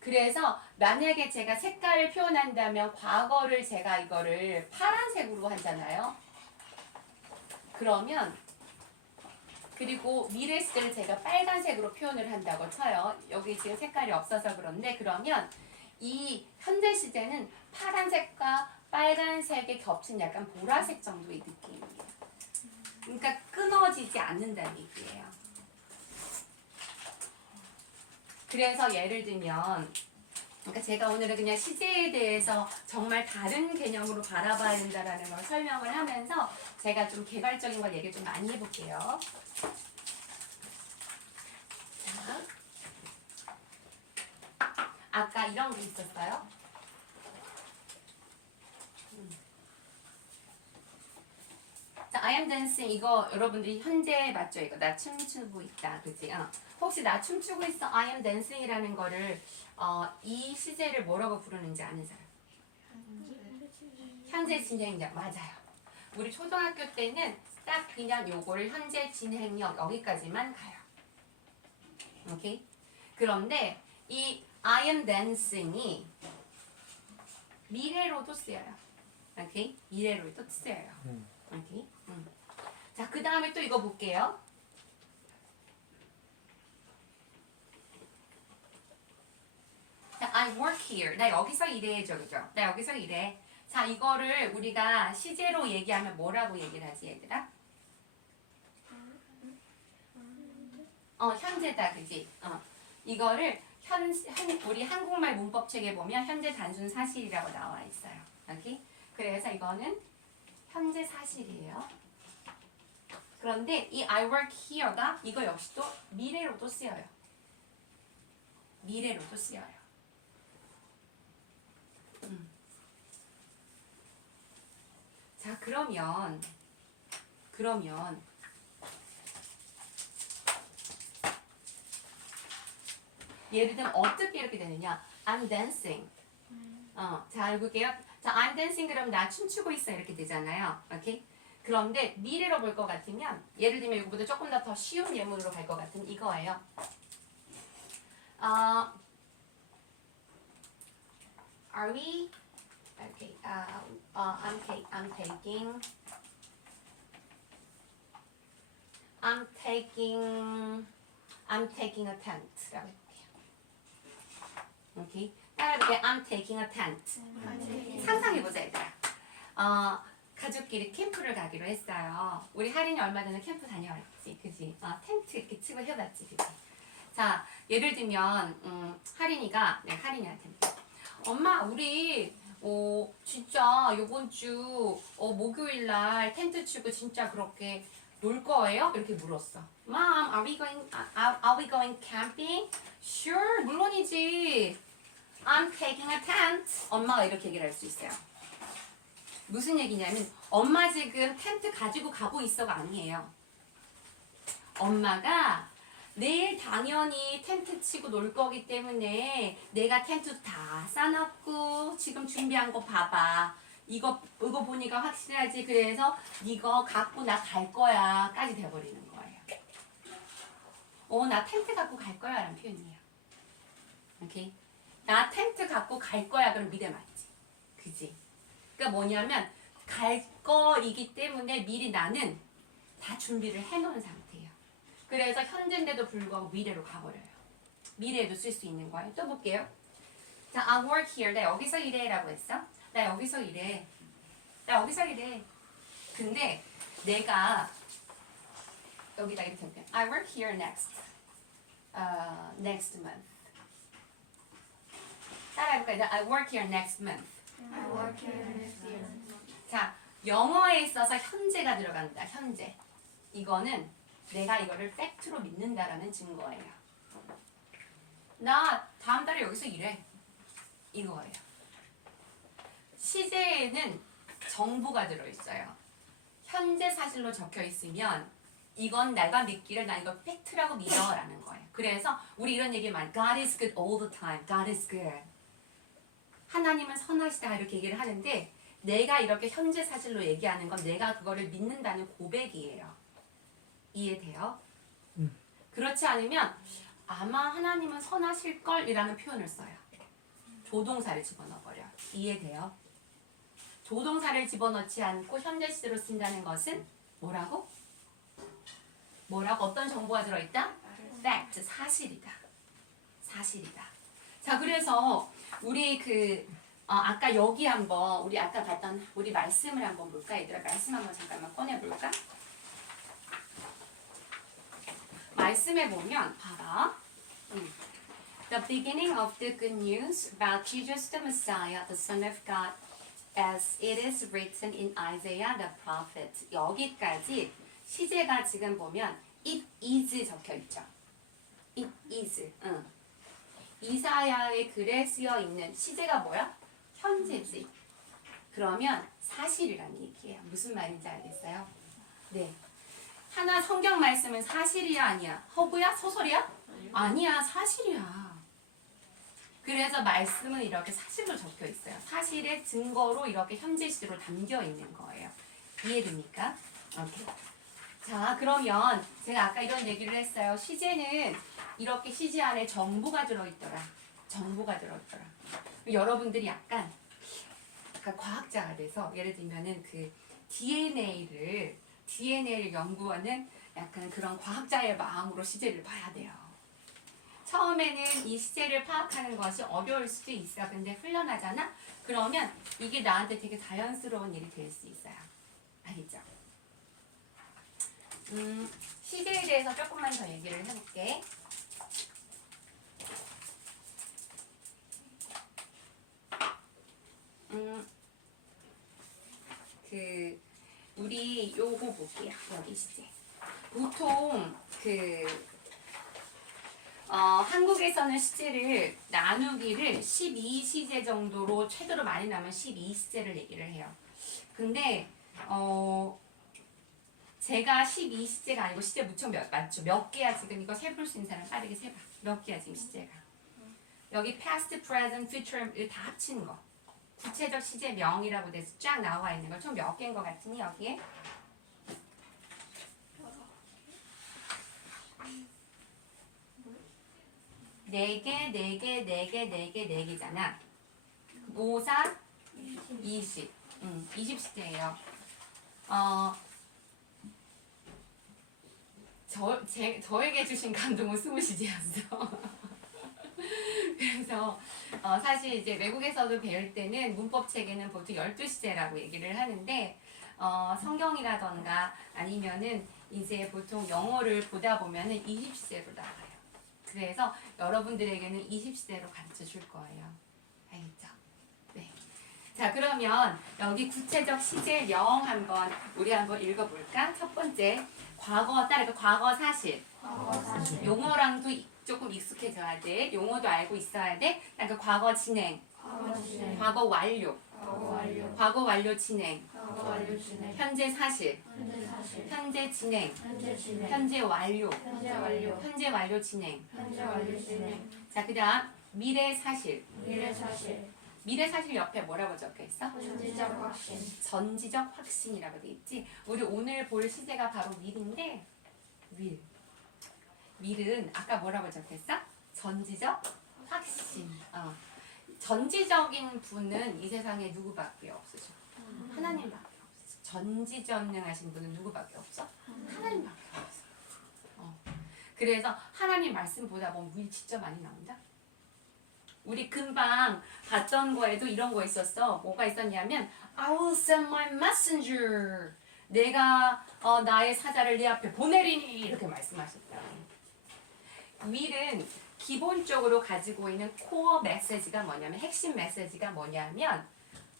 그래서 만약에 제가 색깔을 표현한다면 과거를 제가 이거를 파란색으로 하잖아요. 그러면 그리고 미래 시제를 제가 빨간색으로 표현을 한다고 쳐요. 여기 지금 색깔이 없어서 그런데 그러면 이 현재 시제는 파란색과 빨간색의 겹친 약간 보라색 정도의 느낌이에요. 그러니까 끊어지지 않는다는 얘기예요. 그래서 예를 들면 그러니까 제가 오늘은 그냥 시제에 대해서 정말 다른 개념으로 바라봐야 된다라는 걸 설명을 하면서 제가 좀 개괄적인 걸 얘기를 좀 많이 해볼게요. 자, 아까 이런 게 있었어요. 자, I am dancing 이거 여러분들이 현재 맞죠? 이거 나 춤추고 있다, 그치? 혹시 나 춤추고 있어 I am dancing이라는 거를 이 시제를 뭐라고 부르는지 아는 사람? 현재 진행력 맞아요. 우리 초등학교 때는 딱 그냥 요거를 현재 진행력 여기까지만 가요. 오케이? 그런데 이 I am dancing이 미래로도 쓰여요. 오케이? 미래로도 쓰여요. 오케이? 자, 그 다음에 또 이거 볼게요. 자, I work here. 나 여기서 일해죠, 그죠? 나 여기서 일해. 자, 이거를 우리가 시제로 얘기하면 뭐라고 얘기를 하지, 얘들아? 현재다, 그지? 이거를 우리 한국말 문법책에 보면 현재 단순 사실이라고 나와 있어요. 오케이? 그래서 이거는 현재 사실이에요. 그런데 이 I work here가 이거 역시 또 미래로도 쓰여요. 미래로도 쓰여요. 자, 그러면 예를 들면 어떻게 이렇게 되느냐? I'm dancing. 자, 볼게요. 자, I'm dancing 그럼 나 춤추고 있어 이렇게 되잖아요. 오케이? 그런데 미래로 볼 것 같으면 예를 들면 이거보다 조금 더 쉬운 예문으로 갈 것 같으면 이거예요. Are we? Okay. I'm taking a tent라고 해볼게요. 오케이. 따라해볼게요. I'm taking a tent. 상상해보자, 얘들아. 가족끼리 캠프를 가기로 했어요. 우리 하린이 얼마 전에 캠프 다녀왔지, 그지? 텐트 이렇게 치고 해봤지, 그지? 자, 예를 들면 하린이가 하린이한테 엄마, 우리 진짜 요번 주 목요일 날 텐트 치고 진짜 그렇게 놀 거예요? 이렇게 물었어. Mom, are we going camping? Sure, 물론이지. I'm taking a tent. 엄마가 이렇게 얘기를 할 수 있어요. 무슨 얘기냐면 엄마 지금 텐트 가지고 가고 있어가 아니에요. 엄마가 내일 당연히 텐트 치고 놀 거기 때문에 내가 텐트 다 싸놨고 지금 준비한 거 봐봐. 이거 보니까 확실하지. 그래서 이거 갖고 나 갈 거야 까지 돼버리는 거예요. 나 텐트 갖고 갈 거야 라는 표현이에요. 오케이? 나 텐트 갖고 갈 거야 그럼 미래 맞지. 그지? 그러니까 뭐냐면 갈 거이기 때문에 미리 나는 다 준비를 해놓은 상태예요. 그래서 현재인데도 불구하고 미래로 가버려요. 미래에도 쓸 수 있는 거예요. 또 볼게요. 자, I work here. 나 여기서 일해 라고 했어. 나 여기서 일해. 나 여기서 일해. 근데 내가 여기다 이렇게 적게. I work here next. Next month. 따라해볼까요? I work here next month. I work here next year. 자, 영어에 있어서 현재가 들어간다. 현재. 이거는 내가 이거를 팩트로 믿는다라는 증거예요. 나 다음 달에 여기서 일해. 이거예요. 시제에는 정보가 들어있어요. 현재 사실로 적혀 있으면 이건 내가 믿기를 나 이거 팩트라고 믿어라는 거예요. 그래서 우리 이런 얘기 많이 God is good all the time. God is good. 하나님은 선하시다 이렇게 얘기를 하는데 내가 이렇게 현재 사실로 얘기하는 건 내가 그거를 믿는다는 고백이에요. 이해돼요? 그렇지 않으면 아마 하나님은 선하실 걸이라는 표현을 써요. 조동사를 집어넣어버려. 이해돼요? 조동사를 집어넣지 않고 현재 시제로 쓴다는 것은 뭐라고? 뭐라고? 어떤 정보가 들어있다? fact, 사실이다. 사실이다. 자, 그래서 우리 아까 여기 한번 우리 아까 봤던 우리 말씀을 한번 볼까? 얘들아 말씀 한번 잠깐만 꺼내볼까? 말씀에 보면 봐봐. The beginning of the good news about Jesus the Messiah, the Son of God, as it is written in Isaiah the prophet. 여기까지 시제가 지금 보면 it is 적혀 있죠. It is. 이사야의 글에 쓰여 있는 시제가 뭐야? 현재지. 그러면 사실이라는 얘기예요. 무슨 말인지 알겠어요? 네. 하나 성경 말씀은 사실이야 아니야? 허구야? 소설이야? 아니야. 사실이야. 그래서 말씀은 이렇게 사실로 적혀 있어요. 사실의 증거로 이렇게 현재 시제로 담겨 있는 거예요. 이해됩니까? 오케이. 자, 그러면 제가 아까 이런 얘기를 했어요. 시제는 이렇게 시제 안에 정보가 들어있더라. 정보가 들어있더라. 여러분들이 약간 과학자가 돼서 예를 들면은 그 DNA를 연구하는 약간 그런 과학자의 마음으로 시제를 봐야 돼요. 처음에는 이 시제를 파악하는 것이 어려울 수도 있어. 근데 훈련하잖아? 그러면 이게 나한테 되게 자연스러운 일이 될 수 있어요. 알겠죠? 시제에 대해서 조금만 더 얘기를 해볼게. 우리 요거 볼게요. 여기 시제. 보통 한국에서는 시제를 나누기를 12시제 정도로 최대로 많이 나면 12시제를 얘기를 해요. 근데 제가 12시제가 아니고 시제 무척 맞죠? 몇 개야 지금 이거 세볼 수 있는 사람 빠르게 세봐. 몇 개야 지금 시제가? 여기 past, present, future 다 합친 거. 구체적 시제명이라고 돼서 쫙 나와 있는 거 총 몇 개인 것 같으니 여기에? 네 개 잖아. 5, 4, 20. 20시제예요. 저에게 주신 감동은 20시제였어. 그래서 사실 이제 외국에서도 배울 때는 문법 체계는 보통 12시제라고 얘기를 하는데 성경이라던가 아니면은 이제 보통 영어를 보다 보면은 20시제로 나와요. 그래서 여러분들에게는 20시대로 가르쳐 줄 거예요. 알겠죠? 네. 자, 그러면 여기 구체적 시제명 우리 한번 읽어볼까? 첫 번째, 과거 사실. 용어랑도 조금 익숙해져야 돼. 용어도 알고 있어야 돼. 그러니까 과거 진행. 과거 완료. 과거 완료 진행. 현재 사실. 현재 진행. 현재 완료. 현재 완료 진행. 자, 그다음 미래 사실. 미래 사실 옆에 뭐라고 적혀 있어? 전지적 확신. 전지적 확신이라고 돼 있지. 우리 오늘 볼 시제가 바로 밀인데 밀. 밀은 아까 뭐라고 적혔어? 전지적 확신. 전지적인 분은 이 세상에 누구밖에 없으셔. 하나님밖에 없어. 전지전능하신 분은 누구밖에 없어? 하나님밖에 없어. 그래서 하나님 말씀 보다 보면 밀 진짜 많이 나온다. 우리 금방 봤던 거에도 이런 거 있었어. 뭐가 있었냐면 I will send my messenger. 내가 나의 사자를 네 앞에 보내리니 이렇게 말씀하셨다. will은 기본적으로 가지고 있는 코어 메시지가 뭐냐면 핵심 메시지가 뭐냐면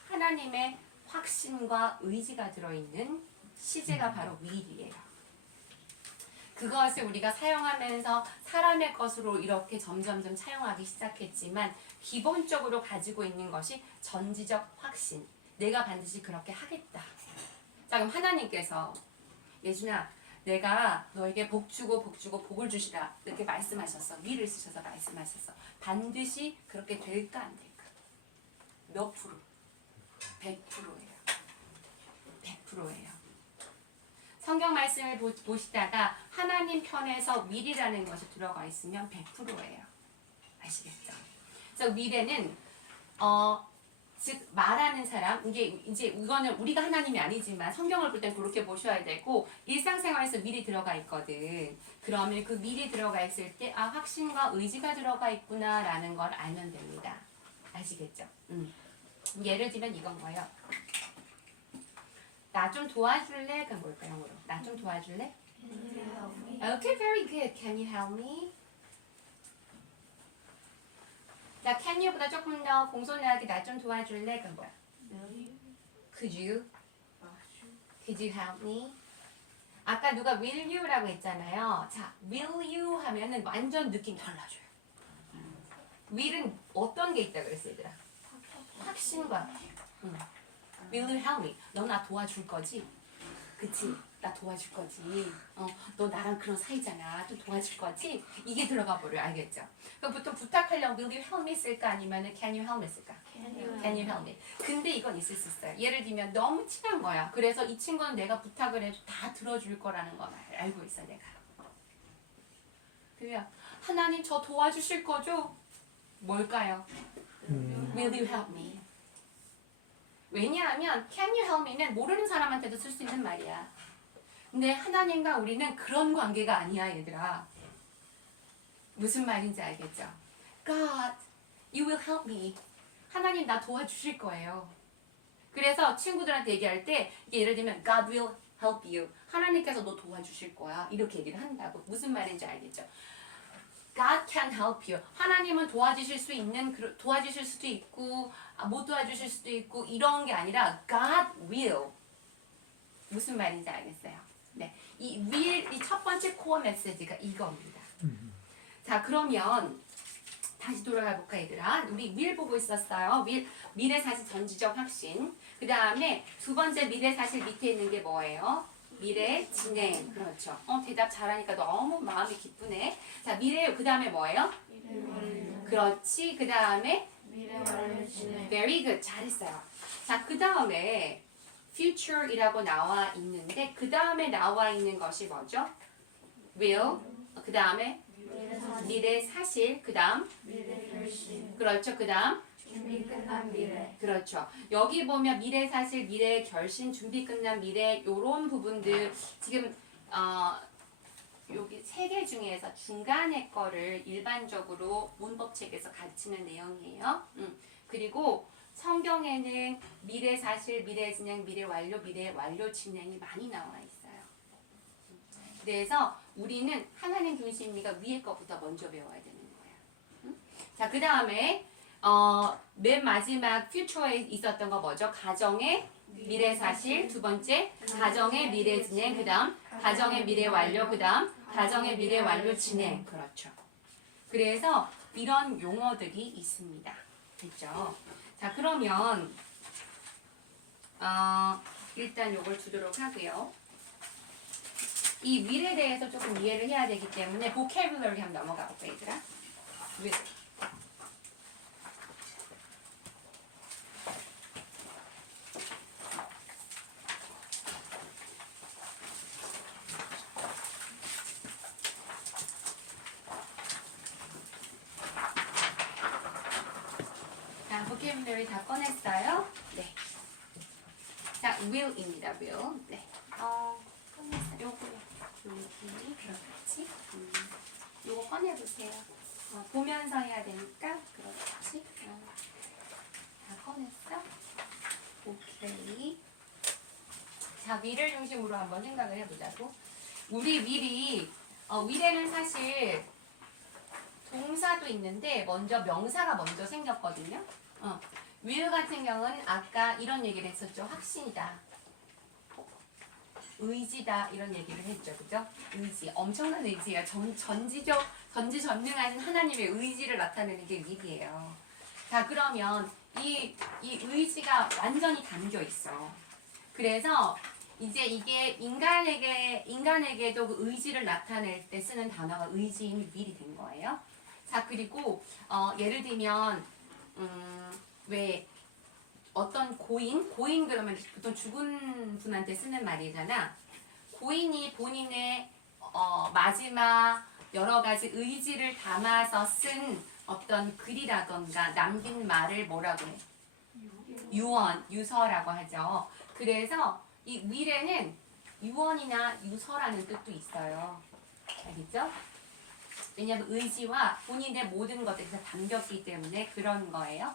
하나님의 확신과 의지가 들어있는 시제가 바로 will이에요. 그것을 우리가 사용하면서 사람의 것으로 이렇게 점점점 차용하기 시작했지만 기본적으로 가지고 있는 것이 전지적 확신. 내가 반드시 그렇게 하겠다. 자, 그럼 하나님께서 예준아 내가 너에게 복 주고 복을 주시라 이렇게 말씀하셨어. will을 쓰셔서 말씀하셨어. 반드시 그렇게 될까 안 될까? 몇 프로? 100%예요. 100%예요. 성경 말씀을 보시다가 하나님 편에서 will이라는 것이 들어가 있으면 100%예요. 아시겠죠? 그래서 will에는 즉 말하는 사람 이제 이거는 우리가 하나님이 아니지만 성경을 볼 땐 그렇게 보셔야 되고 일상생활에서 will이 들어가 있거든. 그러면 그 will이 들어가 있을 때 확신과 의지가 들어가 있구나라는 걸 알면 됩니다. 아시겠죠? 예를 들면 이건 거예요. 나 좀 도와줄래? 그건 뭘까 영어로? 나 좀 도와줄래? Can you help me? Okay, very good. Can you help me? 자, can you보다 조금 더 공손하게 나 좀 도와줄래? 그건 뭐야? Could you? Could you help me? 아까 누가 will you라고 했잖아요. 자, will you 하면은 완전 느낌 달라져요. will은 어떤 게 있다 그랬어 얘들아? 확신과 Will you help me? 너 나 도와줄 거지? 그치? 나 도와줄 거지? 너 나랑 그런 사이잖아. 또 도와줄 거지? 이게 들어가 버려요. 알겠죠? 그럼 보통 부탁하려면 Will you help me 쓸까? 아니면 Can you help me 쓸까? Can you help me? 근데 이건 있을 수 있어요. 예를 들면 너무 친한 거야. 그래서 이 친구는 내가 부탁을 해도 다 들어줄 거라는 걸 알고 있어 내가. 그냥 하나님 저 도와주실 거죠? 뭘까요? Will you help me? 왜냐하면 Can you help me는 모르는 사람한테도 쓸 수 있는 말이야. 근데 하나님과 우리는 그런 관계가 아니야 얘들아. 무슨 말인지 알겠죠? God, you will help me. 하나님 나 도와주실 거예요. 그래서 친구들한테 얘기할 때 예를 들면 God will help you. 하나님께서 너 도와주실 거야. 이렇게 얘기를 한다고. 무슨 말인지 알겠죠? God can help you. 하나님은 도와주실 수 있는 도와주실 수도 있고 못 도와주실 수도 있고 이런 게 아니라 God will. 무슨 말인지 알겠어요? 네, 이 will 이 첫 번째 코어 메시지가 이겁니다. 자, 그러면 다시 돌아가 볼까 얘들아. 우리 will 보고 있었어요. will의 사실 전지적 확신. 그 다음에 두 번째 will의 사실 밑에 있는 게 뭐예요? 미래 진행. 그렇죠. 대답 잘하니까 너무 마음이 기쁘네. 자, 미래 그 다음에 뭐예요? 그렇지. 그 다음에 very good. 잘했어요. 자, 그 다음에 future이라고 나와 있는데 그 다음에 나와 있는 것이 뭐죠? will. 그 다음에 미래 사실. 그 다음 그렇죠. 그 다음 준비 끝난 미래. 그렇죠. 여기 보면 미래 사실, 미래 결심, 준비 끝난 미래 요런 부분들 지금 여기 세 개 중에서 중간에 거를 일반적으로 문법책에서 가르치는 내용이에요. 그리고 성경에는 미래 사실, 미래 진행, 미래 완료 진행이 많이 나와 있어요. 그래서 우리는 하나님 중심이니까 위에 거부터 먼저 배워야 되는 거야. 자, 그 다음에 맨 마지막 future에 있었던 거 뭐죠? 가정의 미래 사실, 두 번째 가정의 미래 진행, 그 다음 가정의 미래 완료, 그 다음 가정의 미래 완료 진행. 그렇죠. 그래서 이런 용어들이 있습니다. 됐죠? 자, 그러면 일단 요걸 두도록 하고요. 이 will에 대해서 조금 이해를 해야 되기 때문에 vocabulary 한번 넘어가 볼까요, 얘들아? will. vocabulary 다 꺼냈어요? 네. 자, will입니다. will. 네. 꺼냈어요. 요거 여기 그렇지. 요거 꺼내보세요. 보면서 해야 되니까 그렇지. 다 꺼냈어? 오케이. 자, 자, 위를 중심으로 한번 생각을 해보자고. 우리 위에는 사실 동사도 있는데 먼저 명사가 먼저 생겼거든요. will 같은 경우는 아까 이런 얘기를 했었죠. 확신이다. 의지다. 이런 얘기를 했죠. 그죠? 의지. 엄청난 의지예요. 전지전능하신 하나님의 의지를 나타내는 게 will이에요. 자, 그러면 이 의지가 완전히 담겨 있어. 그래서 이제 이게 인간에게도 그 의지를 나타낼 때 쓰는 단어가 의지인 will이 된 거예요. 자, 그리고 예를 들면 왜 어떤 고인 그러면 보통 죽은 분한테 쓰는 말이잖아. 고인이 본인의 마지막 여러 가지 의지를 담아서 쓴 어떤 글이라던가 남긴 말을 뭐라고 해? 유서라고 하죠. 그래서 이 will에는 유언이나 유서라는 뜻도 있어요. 알겠죠? 왜냐하면 의지와 본인의 모든 것들이 다 담겼기 때문에 그런 거예요.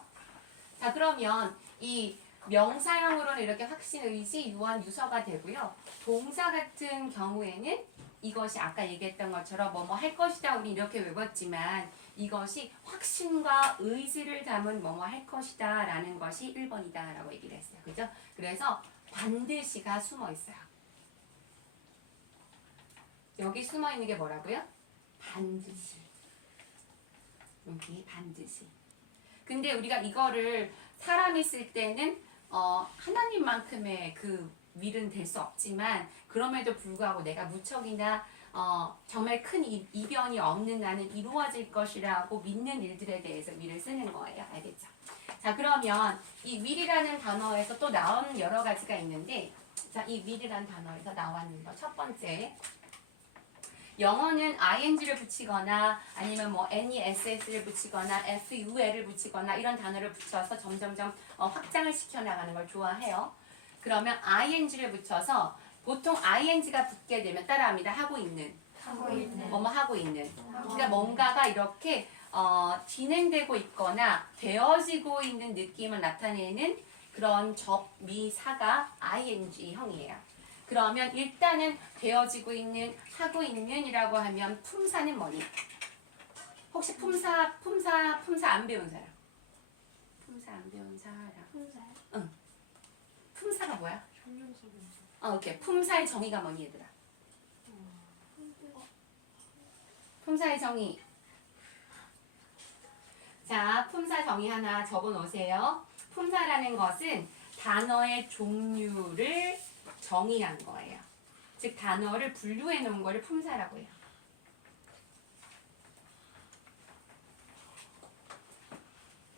자, 그러면 이 명사형으로는 이렇게 확신, 의지, 유언, 유서가 되고요. 동사 같은 경우에는 이것이 아까 얘기했던 것처럼 뭐뭐 할 것이다 우리 이렇게 외웠지만 이것이 확신과 의지를 담은 뭐뭐 할 것이다 라는 것이 1번이다 라고 얘기를 했어요. 그죠? 그래서 반드시가 숨어 있어요. 여기 숨어 있는 게 뭐라고요? 반드시. 여기 반드시. 근데 우리가 이거를 사람이 쓸 때는 하나님만큼의 그 will은 될 수 없지만 그럼에도 불구하고 내가 무척이나 정말 큰 이변이 없는 나는 이루어질 것이라고 믿는 일들에 대해서 will을 쓰는 거예요. 알겠죠? 자, 그러면 이 will이라는 단어에서 또 나온 여러 가지가 있는데 자, 이 will이라는 단어에서 나왔는 거 첫 번째 영어는 ing를 붙이거나 아니면 뭐 ness를 붙이거나 ful을 붙이거나 이런 단어를 붙여서 점점점 확장을 시켜나가는 걸 좋아해요. 그러면 ing를 붙여서 보통 ing가 붙게 되면 따라합니다. 하고 있는. 뭐뭐 하고 있는. 그러니까 뭔가가 이렇게 진행되고 있거나 되어지고 있는 느낌을 나타내는 그런 접미사가 ing형이에요. 그러면 일단은 되어지고 있는, 하고 있는이라고 하면 품사는 뭐니? 혹시 품사 안 배운 사람? 품사 안 배운 사람? 응. 품사가 뭐야? 오케이. 품사의 정의가 뭐니 얘들아? 품사의 정의. 자, 품사 정의 하나 적어 놓으세요. 품사라는 것은 단어의 종류를 정의한 거예요. 즉 단어를 분류해 놓은 거를 품사라고 해요.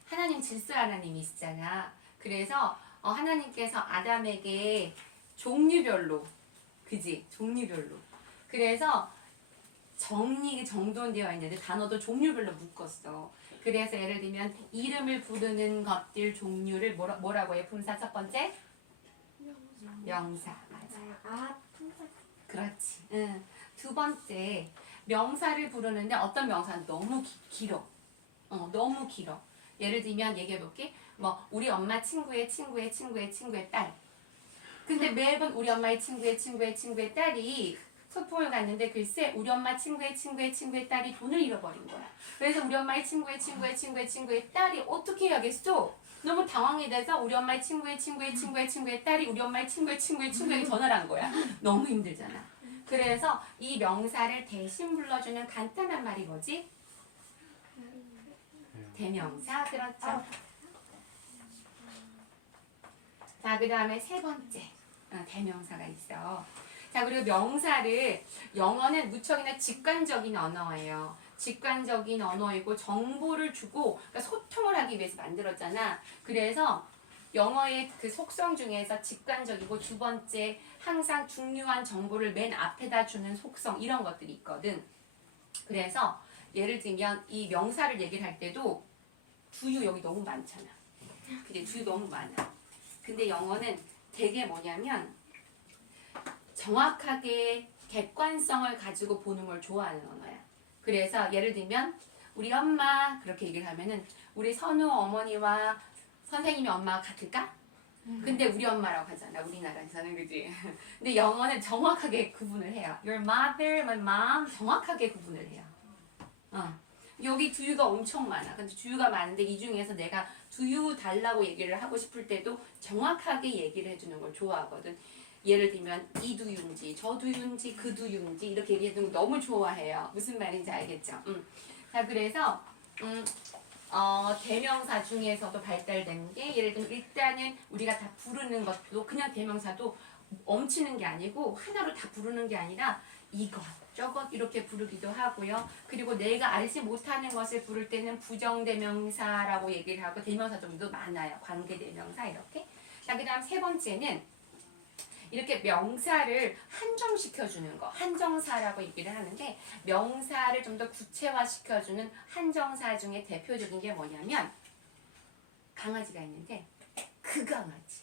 하나님 질서 하나님이시잖아. 그래서 하나님께서 아담에게 종류별로, 그지? 종류별로. 그래서 정돈되어 있는데 단어도 종류별로 묶었어. 그래서 예를 들면 이름을 부르는 것들 종류를 뭐라고 해? 품사 첫 번째? 명사. 맞아요. 그렇지. 응. 두 번째 명사를 부르는데 어떤 명사는 너무 길어. 너무 길어. 예를 들면 얘기해 볼게. 뭐 우리 엄마 친구의 딸. 근데 매번 우리 엄마의 친구의 딸이 소풍을 갔는데 글쎄 우리 엄마 친구의 딸이 돈을 잃어버린 거야. 그래서 우리 엄마의 친구의 딸이 어떻게 해야겠어? 너무 당황이 돼서 우리 엄마의 친구의 딸이 우리 엄마의 친구에게 전화를 한 거야. 너무 힘들잖아. 그래서 이 명사를 대신 불러주는 간단한 말이 뭐지? 대명사. 그렇죠. 자, 그 다음에 세 번째 대명사가 있어. 자, 그리고 명사를 영어는 무척이나 직관적인 언어예요. 직관적인 언어이고 정보를 주고 그러니까 소통을 하기 위해서 만들었잖아. 그래서 영어의 그 속성 중에서 직관적이고 두 번째 항상 중요한 정보를 맨 앞에다 주는 속성 이런 것들이 있거든. 그래서 예를 들면 이 명사를 얘기를 할 때도 두유 여기 너무 많잖아. 그게 두유 너무 많아. 근데 영어는 되게 뭐냐면 정확하게 객관성을 가지고 보는 걸 좋아하는 언어야. 그래서 예를 들면 우리 엄마 그렇게 얘기를 하면은 우리 선우 어머니와 선생님의 엄마가 같을까? 근데 우리 엄마라고 하잖아. 우리나라에서는 그지? 근데 영어는 정확하게 구분을 해요. Your mother, my mom 정확하게 구분을 해요. 여기 두유가 엄청 많아. 근데 두유가 많은데 이 중에서 내가 두유 달라고 얘기를 하고 싶을 때도 정확하게 얘기를 해주는 걸 좋아하거든. 예를 들면 이 두유인지 저 두유인지 그 두유인지 이렇게 얘기해주는 거 너무 좋아해요. 무슨 말인지 알겠죠? 자 그래서 대명사 중에서도 발달된 게 예를 들면 일단은 우리가 다 부르는 것도 그냥 대명사도 엉치는 게 아니고 하나로 다 부르는 게 아니라 이것 저것 이렇게 부르기도 하고요. 그리고 내가 알지 못하는 것을 부를 때는 부정대명사라고 얘기를 하고 대명사 정도 많아요. 관계대명사 이렇게. 자 그다음 세 번째는 이렇게 명사를 한정시켜주는 거 한정사라고 얘기를 하는데 명사를 좀 더 구체화시켜주는 한정사 중에 대표적인 게 뭐냐면 강아지가 있는데 그 강아지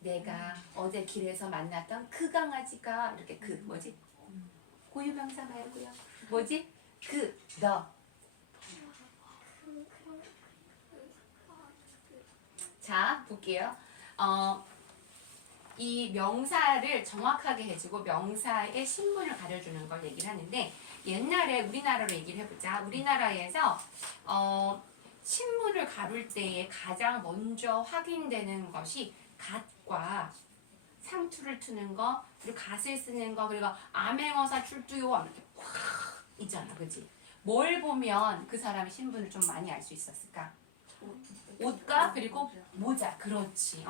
내가 어제 길에서 만났던 그 강아지가 이렇게 그 뭐지 고유명사 말고요 뭐지 너 자 볼게요. 이 명사를 정확하게 해주고 명사의 신분을 가려주는 걸 얘기를 하는데 옛날에 우리나라로 얘기를 해보자. 우리나라에서 신분을 가를 때에 가장 먼저 확인되는 것이 갓과 상투를 트는 거 그리고 갓을 쓰는 거 그리고 암행어사 출두요 이렇게 확 있잖아 그지? 뭘 보면 그 사람의 신분을 좀 많이 알 수 있었을까? 옷과 그리고 모자 그렇지.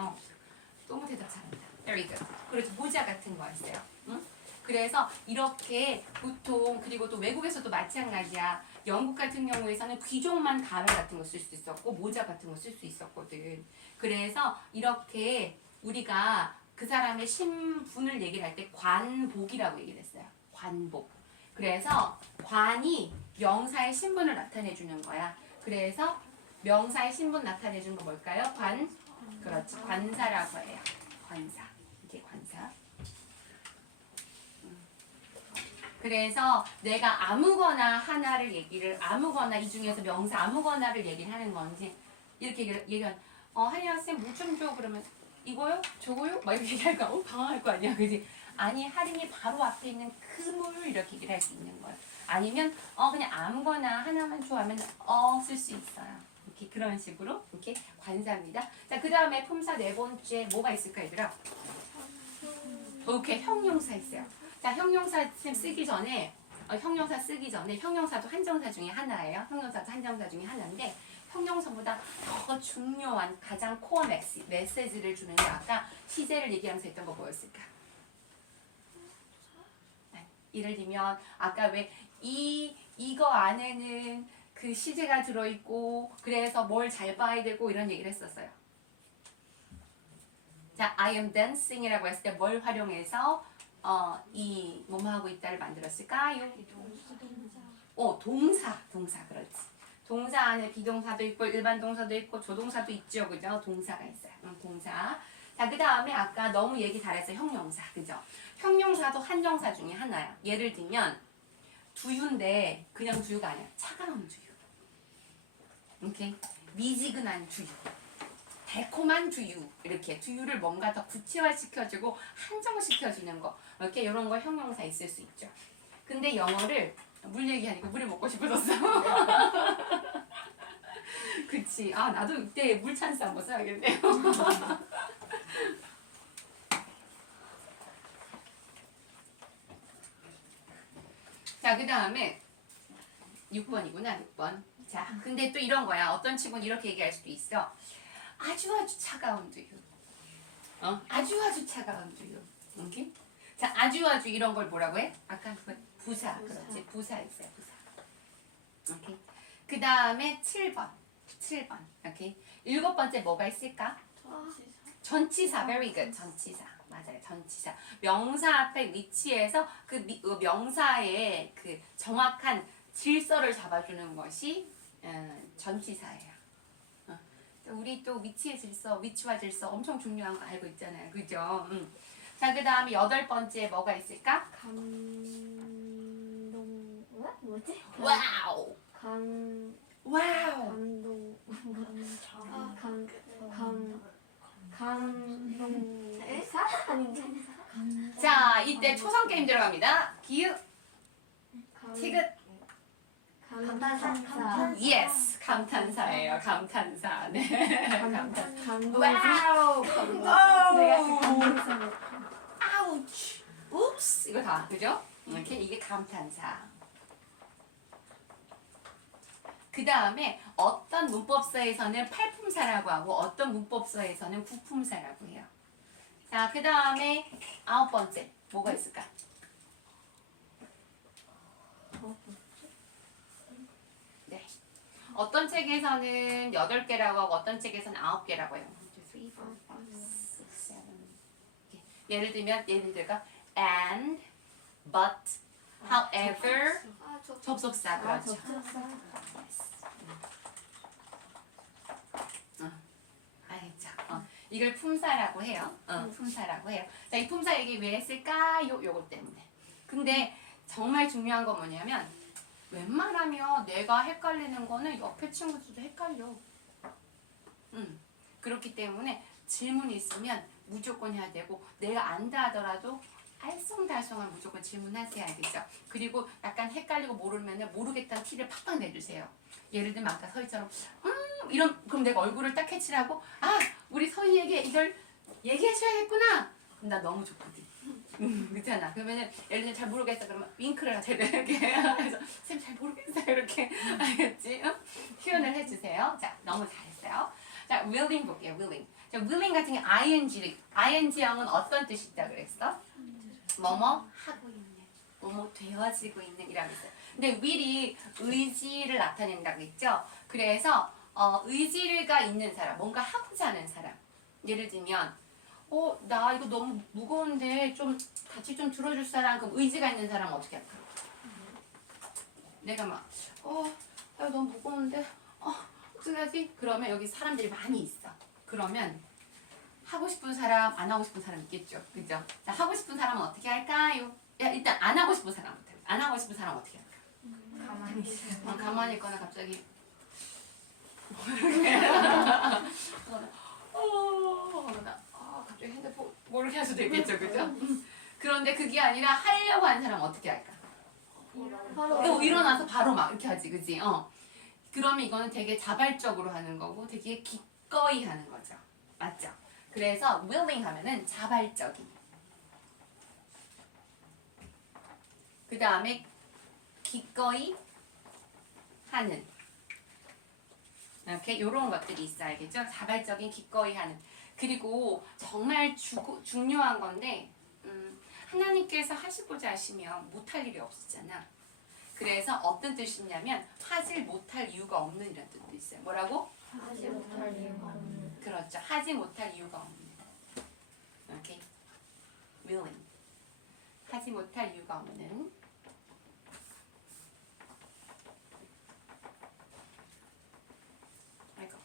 너무 대답 잘한다. Very good. 그렇지 모자 같은 거였어요. 응? 그래서 이렇게 보통 그리고 또 외국에서도 마찬가지야. 영국 같은 경우에서는 귀족만 가발 같은 거 쓸 수 있었고 모자 같은 거 쓸 수 있었거든. 그래서 이렇게 우리가 그 사람의 신분을 얘기를 할 때 관복이라고 얘기를 했어요. 관복. 그래서 관이 명사의 신분을 나타내 주는 거야. 그래서 명사의 신분 나타내 주는 거 뭘까요? 그렇지. 관사라고 해요. 관사. 이게 관사. 그래서 내가 아무거나 하나를 아무거나 이 중에서 명사 아무거나를 얘기를 하는 건지 이렇게 얘기하면 하리나 쌤 물 좀 줘 그러면 이거요? 저거요? 막 이렇게 얘기할까? 당황할 거 아니야, 그지? 아니 하린이 바로 앞에 있는 그 물 이렇게 얘기를 할 수 있는 거야. 아니면 그냥 아무거나 하나만 좋아하면 쓸 수 있어요. 이렇게 그런 식으로 이렇게 관사입니다. 자, 그 다음에 품사 네 번째 뭐가 있을까 얘들아? 오케이, 형용사 있어요. 자, 형용사 쓰기 전에 형용사도 한정사 중에 하나예요. 형용사도 한정사 중에 하나인데 형용사보다 더 중요한 가장 코어 메시지를 주는 게 아까 시제를 얘기하면서 했던 거 뭐였을까? 예를 들면 아까 왜 이거 안에는 그 시제가 들어있고 그래서 뭘 잘 봐야 되고 이런 얘기를 했었어요. 자, I am dancing이라고 했을 때 뭘 활용해서 이 뭐뭐 하고 있다를 만들었을까요? 동사 그렇지. 동사 안에 비동사도 있고 일반 동사도 있고 조동사도 있죠, 그죠? 동사가 있어요. 동사. 자, 그 다음에 아까 너무 얘기 잘했어요. 형용사, 그죠? 형용사도 한정사 중에 하나야. 예를 들면 두유인데 그냥 두유가 아니야. 차가운 두유. 오케이? 미지근한 두유. 달콤한 두유. 이렇게 두유를 뭔가 더 구체화시켜주고 한정시켜주는 거. 이렇게 이런 거 형용사 있을 수 있죠. 근데 영어를 물 얘기하니까 물이 먹고 싶어졌어. 그치. 나도 이때 물 찬스 한번 써야겠네요. 자, 그 다음에 6번이구나, 6번. 자, 근데 또 이런 거야. 어떤 친구는 이렇게 얘기할 수도 있어. 아주 차가운 두유. 아주 차가운 두유. 오케이? 자, 아주 이런 걸 뭐라고 해? 아까 그 부사. 그렇지. 부사 있어요, 부사. 오케이? 그 다음에 7번. 오케이? 7번째 뭐가 있을까? 전치사. Very good. 전치사. 맞아요. 전치사. 명사 앞에 위치해서 그 명사의 그 정확한 질서를 잡아주는 것이 전치사예요. 우리 또 위치와 질서 엄청 중요한 거 알고 있잖아요. 그죠? 자, 그 다음에 8번째 뭐가 있을까? 뭐지? 와우! 와우! 감동 이때 초성 게임 들어갑니다. 기읍, 티귿, 감탄사. yes, 감탄사예요. 감탄사. 네. 감탄. 와우. 와우. 감탄사. 아우치. 웁스. 이거 다 그죠? 이렇게 이게 감탄사. 그 다음에 어떤 문법서에서는 팔품사라고 하고 어떤 문법서에서는 구품사라고 해요. 자, 그 다음에 9번째 뭐가 있을까? 네. 어떤 책에서는 8개라고 하고 어떤 책에서는 9개라고 해요. 1, 2, 3, 4, 5, 6, 7. 예를 들면 예를 들어 and, but, however, 접속사 그렇죠. 알겠죠? 이걸 품사라고 해요. 품사라고 해요. 자, 이 품사 얘기 왜 했을까요? 요것 때문에. 근데 정말 중요한 건 뭐냐면 웬만하면 내가 헷갈리는 거는 옆에 친구들도 헷갈려. 그렇기 때문에 질문이 있으면 무조건 해야 되고 내가 안다 하더라도 알쏭달쏭한 무조건 질문하세요. 알겠죠? 그리고 약간 헷갈리고 모르면 모르겠다는 티를 팍팍 내주세요. 예를 들면 아까 서희처럼 이런 그럼 내가 얼굴을 딱 캐치하고 아 우리 서희에게 이걸 얘기해줘야겠구나. 그럼 나 너무 좋거든. 그렇잖아. 그러면은 예를 들면 잘 모르겠어 그러면 윙크를 하세요. 이렇게 그래서 쌤 잘 모르겠어요. 이렇게 알겠지? 표현을 해주세요. 자 너무 잘했어요. 자 willing 볼게요. willing. 자 willing 같은 게 ing형은 어떤 뜻이 있다 그랬어? 뭐뭐 하고 있는, 뭐뭐 되어지고 있는 이라고 했어요. 근데 will이 의지를 나타낸다고 했죠. 그래서 의지가 있는 사람, 뭔가 하고자 하는 사람. 예를 들면 나 이거 너무 무거운데 좀 같이 좀 들어줄 사람. 그럼 의지가 있는 사람은 어떻게 할까? 내가 막 나 너무 무거운데 어떡하지? 그러면 여기 사람들이 많이 있어. 그러면 하고 싶은 사람, 안 하고 싶은 사람 있겠죠. 그죠? 자, 하고 싶은 사람은 어떻게 할까요? 야, 일단 안 하고 싶은 사람부터. 안 하고 싶은 사람은 어떻게 할까? 가만히 있어. 가만히 있거나 갑자기 갑자기 핸드폰 모르게 할 수도 있겠죠. 그죠? 그런데 그게 아니라 하려고 하는 사람은 어떻게 할까? 일어나서 바로 막 이렇게 하지. 그지? 그러면 이거는 되게 자발적으로 하는 거고 되게 기꺼이 하는 거죠. 맞죠? 그래서 willing 하면은 자발적인. 그 다음에 기꺼이 하는. 이렇게 요런 것들이 있어 알겠죠? 자발적인 기꺼이 하는. 그리고 정말 중요한 건데 하나님께서 하시고자 하시면 못할 일이 없었잖아. 그래서 어떤 뜻이냐면 하질 못할 이유가 없는 이런 뜻도 있어요. 뭐라고? 하지 못할 이유가 없는. 그렇죠. 하지 못할 이유가 없는. 오케이. willing. 하지 못할 이유가 없는. 아이고.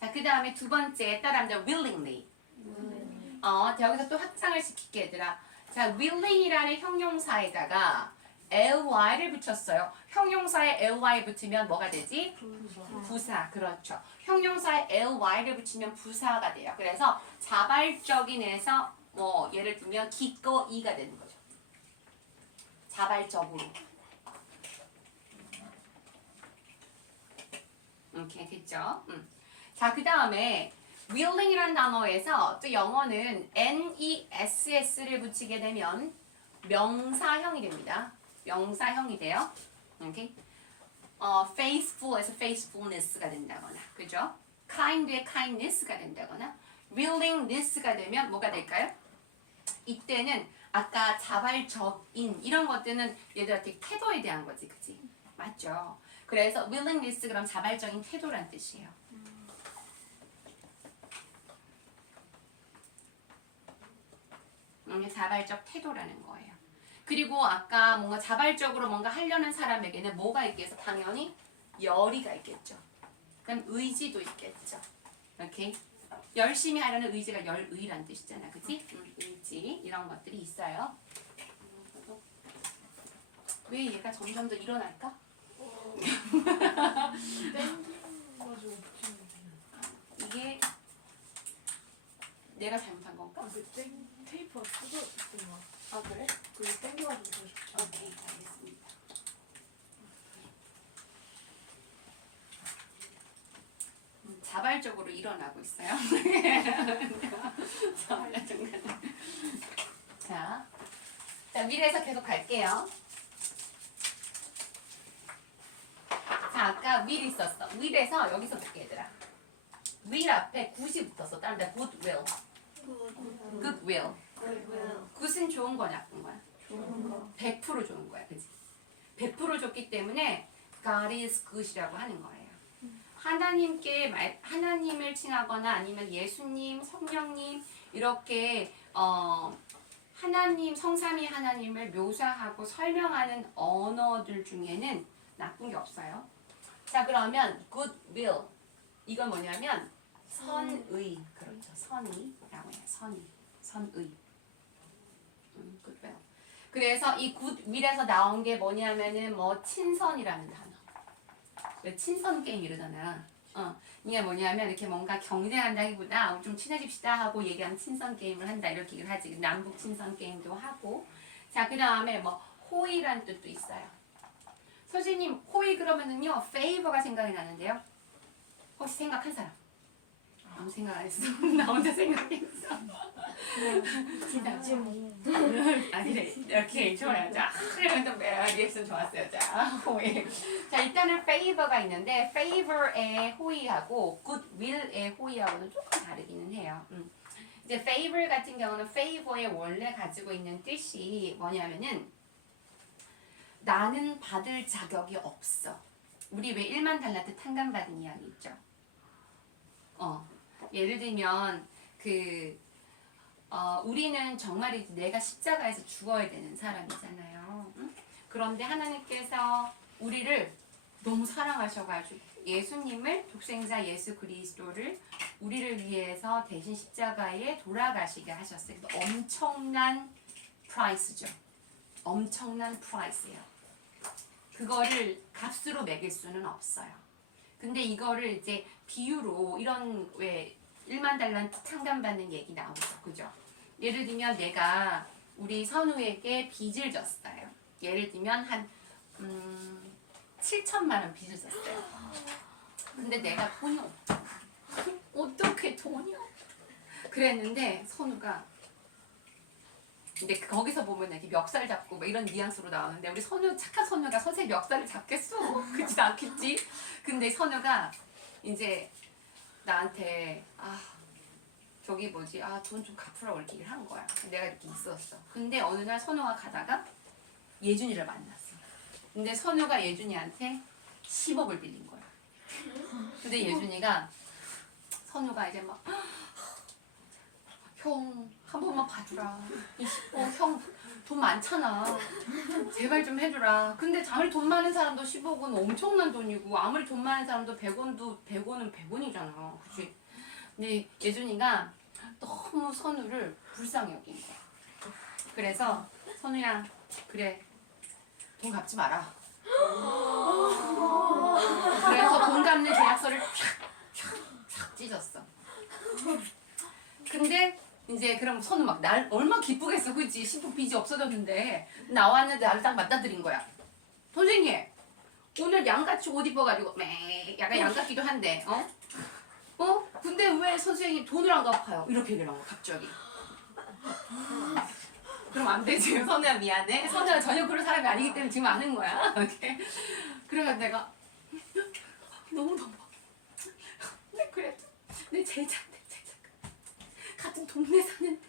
자, 그 다음에 두 번째 따라합니다. willingly. 여기서 또 확장을 시킬게 얘들아. 자, willing이라는 형용사에다가 ly를 붙였어요. 형용사에 ly 붙으면 뭐가 되지? 부사. 그렇죠. 형용사에 ly를 붙이면 부사가 돼요. 그래서 자발적인에서 뭐 예를 들면 기꺼이가 되는 거죠. 자발적으로. 이렇게 됐죠? 자, 그 다음에 willing이라는 단어에서 또 영어는 ness를 붙이게 되면 명사형이 됩니다. 명사형이 돼요. 오케이? faithful에서 faithfulness가 된다거나, 그죠? kind의 kindness가 된다거나, willingness가 되면 뭐가 될까요? 이때는 아까 자발적인 이런 것들은 얘들한테 태도에 대한 거지, 그치? 맞죠? 그래서 willingness 그럼 자발적인 태도란 뜻이에요. 자발적 태도라는 거예요. 그리고 아까 뭔가 자발적으로 뭔가 하려는 사람에게는 뭐가 있겠어? 당연히 열의가 있겠죠. 그럼 의지도 있겠죠. 오케이? 열심히 하려는 의지가 열의란 뜻이잖아. 그치? 의지 이런 것들이 있어요. 왜 얘가 점점 더 일어날까? 이게 내가 잘못한 건가? 해볼까? 테이프 뜯어있던 거. 아 그래? 그거 땡겨가지고 다시. 오케이 알겠습니다. 자발적으로 일어나고 있어요. 자, 위에서 계속 갈게요. 자, 아까 will 있었어. will에서 여기서 볼게 얘들아. will 앞에 good이 붙었어. 다른 데 goodwill. goodwill. good은 좋은 거냐 나쁜 거야? 좋은 거. 100% 좋은 거야, 그치? 100% 좋기 때문에 God is good이라고 하는 거예요. 하나님을 칭하거나 아니면 예수님, 성령님 이렇게 하나님, 성삼위 하나님을 묘사하고 설명하는 언어들 중에는 나쁜 게 없어요. 자, 그러면 goodwill 이건 뭐냐면 선의, 그렇죠, 선의라고 해요. 선의. goodwill. 그래서 이 goodwill에서 나온 게 뭐냐면은 뭐 친선이라는 단어. 왜 친선 게임 이러잖아. 이게 뭐냐면 이렇게 뭔가 경쟁한다기보다 좀 친해집시다 하고 얘기하면 친선 게임을 한다 이렇게 얘기를 하지. 남북 친선 게임도 하고. 자, 그 다음에 뭐 호의라는 뜻도 있어요. 선생님 호의 그러면은요 favor가 생각이 나는데요. 혹시 생각한 사람? 아무 생각 안 했어. 나 혼자 생각했어. 아 그래 이렇게 좋아요. 자, 그러면 또 리액션 좋았어요. 자, 호의. 자, 일단은 favor가 있는데 favor의 호의하고 goodwill의 호의하고는 조금 다르기는 해요. 이제 favor 같은 경우는 favor의 원래 가지고 있는 뜻이 뭐냐면은 나는 받을 자격이 없어. 우리 왜 1만 달란트 탕감받은 이야기 있죠? 예를 들면 우리는 정말 내가 십자가에서 죽어야 되는 사람이잖아요. 응? 그런데 하나님께서 우리를 너무 사랑하셔가지고 예수님을 독생자 예수 그리스도를 우리를 위해서 대신 십자가에 돌아가시게 하셨어요. 엄청난 프라이스죠. 엄청난 프라이스예요. 그거를 값으로 매길 수는 없어요. 근데 이거를 이제 비유로 이런 왜 1만 달란트 탕감받는 얘기 나오죠. 그죠? 예를 들면 내가 우리 선우에게 빚을 졌어요. 예를 들면 한 7천만 원 빚을 졌어요. 근데 내가 돈이 없어. 어떻게 돈이 없어? 그랬는데 선우가 근데 거기서 보면 이렇게 멱살 잡고 막 이런 뉘앙스로 나오는데 우리 선우 착한 선우가 선생님 멱살을 잡겠어? 그렇지 않겠지? 근데 선우가 이제 나한테 저기 뭐지 돈 좀 갚으라고 이렇게 얘기를 한 거야. 내가 이렇게 있었어. 근데 어느 날 선우가 가다가 예준이를 만났어. 근데 선우가 예준이한테 10억을 빌린 거야. 근데 예준이가 선우가 이제 막 형 한 번만 봐주라. 형 돈 많잖아. 제발 좀 해주라. 근데 아무리 돈 많은 사람도 10억은 엄청난 돈이고 아무리 돈 많은 사람도 100원은 100원이잖아. 그치? 근데 예준이가 너무 선우를 불쌍히 여긴 거야. 그래서 선우야 그래 돈 갚지 마라. 그래서 돈 갚는 계약서를 촥 찢었어. 근데 이제 그럼 선우 막 날 얼마나 기쁘겠어. 그치? 10억 빚이 없어졌는데 나왔는데 나를 딱 맞닥뜨린 거야. 선생님 오늘 양같이 옷 입어가지고 약간 양같기도 한데 근데 왜 선생님 돈을 안 갚아요? 이렇게 얘기를 한 거야 갑자기. 그럼 안 되지. 선우야 미안해. 선우가 전혀 그런 사람이 아니기 때문에 지금 아는 거야. 이렇게. 그래서 내가 너무 근데 그래도 내 제자인데 같은 동네 사는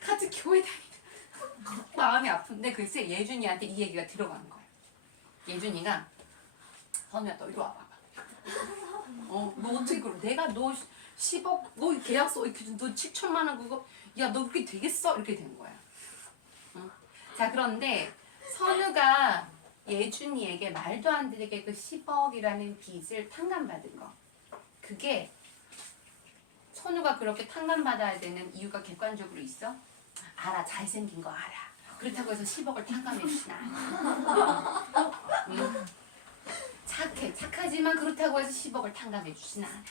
같은 교회 다니는 마음이 아픈데 글쎄 예준이한테 이 얘기가 들어간 거야. 예준이가 선우야 너 이리 와봐. 너 어떻게 그래? 내가 너 10억 너 계약서 이렇게 너 7천만 원 그거 야 너 그렇게 되겠어? 이렇게 된 거야. 자 그런데 선우가 예준이에게 말도 안 되게 그 10억이라는 빚을 탕감받은 거 그게 선우가 그렇게 탕감받아야 되는 이유가 객관적으로 있어? 알아. 잘생긴 거 알아. 그렇다고 해서 10억을 탕감해 주진 않아. 착해. 착하지만 그렇다고 해서 10억을 탕감해 주진 않아.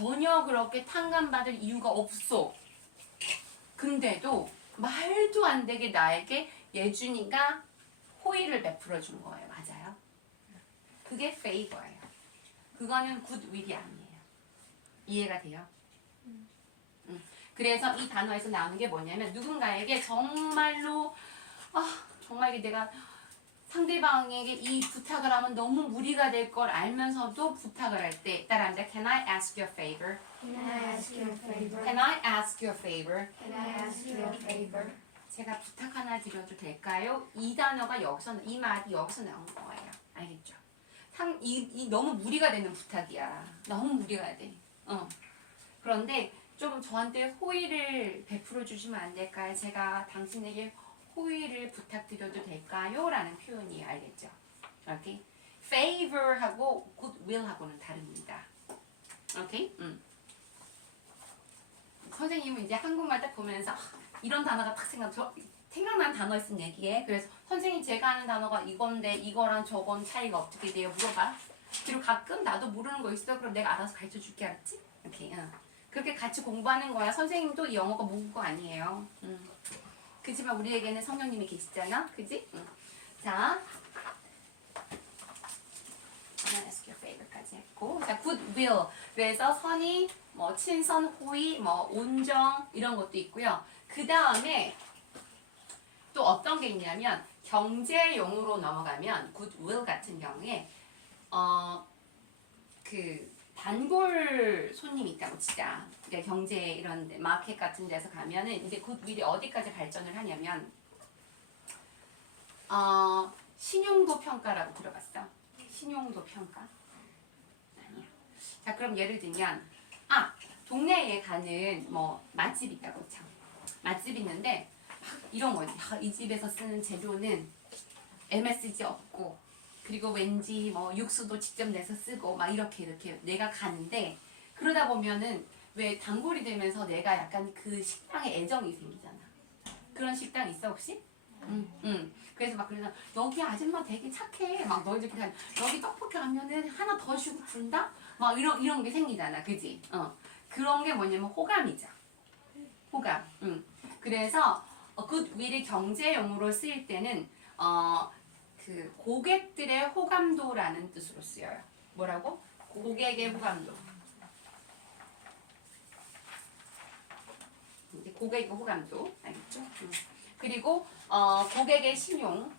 전혀 그렇게 탕감받을 이유가 없어. 근데도 말도 안 되게 나에게 예준이가 호의를 베풀어 준 거예요. 맞아요? 그게 favor예요. 그거는 goodwill이 아니에요. 이해가 돼요? 그래서 이 단어에서 나오는 게 뭐냐면 누군가에게 정말로 정말 이게 내가 상대방에게 이 부탁을 하면 너무 무리가 될 걸 알면서도 부탁을 할 때 따라합니다. Can I ask you a favor? Can I ask you a favor? Can I ask you a favor? Can I ask you a favor? 제가 부탁 하나 드려도 될까요? 이 단어가 여기서 이 말이 여기서 나온 거예요. 알겠죠? 이 너무 무리가 되는 부탁이야. 너무 무리가 돼. 그런데 좀 저한테 호의를 베풀어 주시면 안 될까요? 제가 당신에게 호의를 부탁드려도 될까요? 라는 표현이에요. 알겠죠? 오케이? favor하고 goodwill하고는 다릅니다. 오케이? 선생님은 이제 한국말 딱 보면서 이런 단어가 딱 생각난 단어 있으면 얘기해. 그래서 선생님 제가 하는 단어가 이건데 이거랑 저건 차이가 어떻게 돼요? 물어봐. 그리고 가끔 나도 모르는 거 있어. 그럼 내가 알아서 가르쳐 줄게. 알았지? 오케이. 그렇게 같이 공부하는 거야. 선생님도 이 영어가 모국어 아니에요. 그지만 우리에게는 성령님이 계시잖아. 그지? 자, ask your favor까지 했고, 자, goodwill. 그래서 선의, 뭐 친선, 호의, 뭐 온정 이런 것도 있고요. 그 다음에 또 어떤 게 있냐면 경제용으로 넘어가면 goodwill 같은 경우에 그 단골 손님이 있다고 치자. 그러니까 경제 이런 데, 마켓 같은 데서 가면은 이제 굿윌이 어디까지 발전을 하냐면 신용도 평가라고 들어봤어? 신용도 평가? 아니야. 자, 그럼 예를 들면 동네에 가는 뭐 맛집 있다고 참. 맛집 있는데 이런 거 이 집에서 쓰는 재료는 MSG 없고 그리고 왠지 뭐 육수도 직접 내서 쓰고 막 이렇게 내가 가는데 그러다 보면은 왜 단골이 되면서 내가 약간 그 식당에 애정이 생기잖아. 그런 식당 있어 혹시? 응. 그래서 막 그래서 여기 아줌마 되게 착해. 막 너희들 그냥 여기 떡볶이 가면은 하나 더 주고 부른다? 막 이런 게 생기잖아. 그지? 그런 게 뭐냐면 호감이죠. 호감. 그래서 굿윌이 경제용으로 쓰일 때는 그 고객들의 호감도라는 뜻으로 쓰여요. 뭐라고? 고객의 호감도. 이제 고객의 호감도 알겠죠? 그리고 고객의 신용.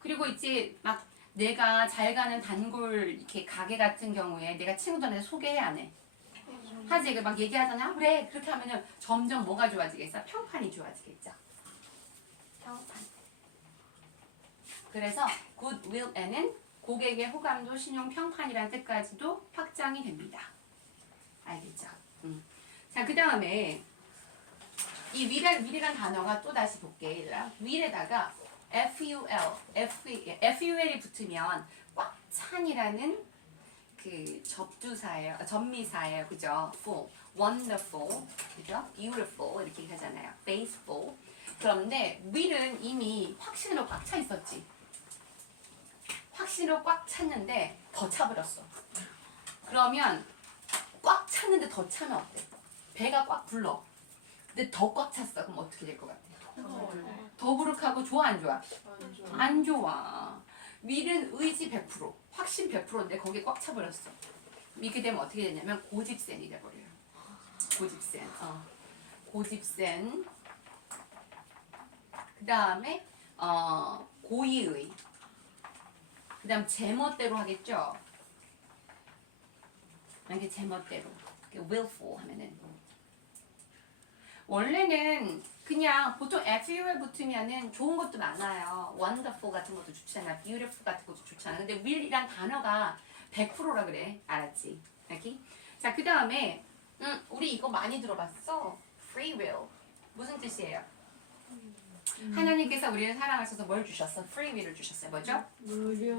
그리고 이제 막 내가 잘 가는 단골 이렇게 가게 같은 경우에 내가 친구들한테 소개해 안 해. 하지 막 얘기하잖아. 그래 그렇게 하면은 점점 뭐가 좋아지겠어? 평판이 좋아지겠죠. 평판. 그래서 goodwill에는 고객의 호감도, 신용, 평판이라는 뜻까지도 확장이 됩니다. 알겠죠? 자, 그 다음에 이 will이란 단어가 또 다시 볼게. 얘들아. will에다가 ful이 붙으면 꽉 찬이라는 그 접두사예요. 접미사예요. 그죠? full, wonderful, 그죠? beautiful 이렇게 하잖아요. faithful. 그런데 will은 이미 확신으로 꽉 차 있었지. 확신으로 꽉 찼는데 더 차버렸어. 그러면 꽉 찼는데 더 차면 어때? 배가 꽉 불러. 근데 더 꽉 찼어. 그럼 어떻게 될 것 같아? 더부룩하고 좋아 안 좋아? 안 좋아. will은 의지 100%, 확신 100%인데 거기에 꽉 차버렸어. 이렇게 되면 어떻게 되냐면 고집센이 돼버려요. 고집센. 고집센. 그 다음에 고의의. 그 다음 제멋대로 하겠죠. 이렇게 제멋대로. willful 하면은 원래는 그냥 보통 FU에 붙으면은 좋은 것도 많아요. wonderful 같은 것도 좋잖아. beautiful 같은 것도 좋잖아. 근데 will이란 단어가 100%라 그래. 알았지? 여기? 자, 그 다음에 우리 이거 많이 들어봤어. free will. 무슨 뜻이에요? 하나님께서 우리를 사랑하셔서 뭘 주셨어? free will을 주셨어요. 뭐죠? 무료.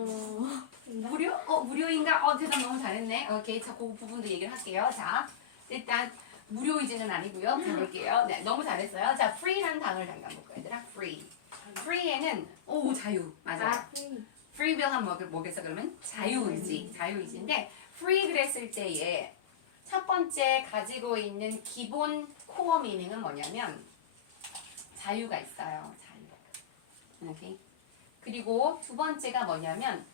무료? 무료인가? 대답 너무 잘했네. 오케이. 자, 그 부분도 얘기를 할게요. 자, 일단 무료이지는 아니고요. 가볼게요. 네, 너무 잘했어요. 자, free라는 단어를 잠깐 볼까요, 얘들아? free. free에는 자유. 맞아요. free will 하면 뭐겠어 그러면? 자유의지. 자유의지인데 free 그랬을 때에 첫 번째 가지고 있는 기본 코어 미닝은 뭐냐면 자유가 있어요. 자유. 오케이. 그리고 두 번째가 뭐냐면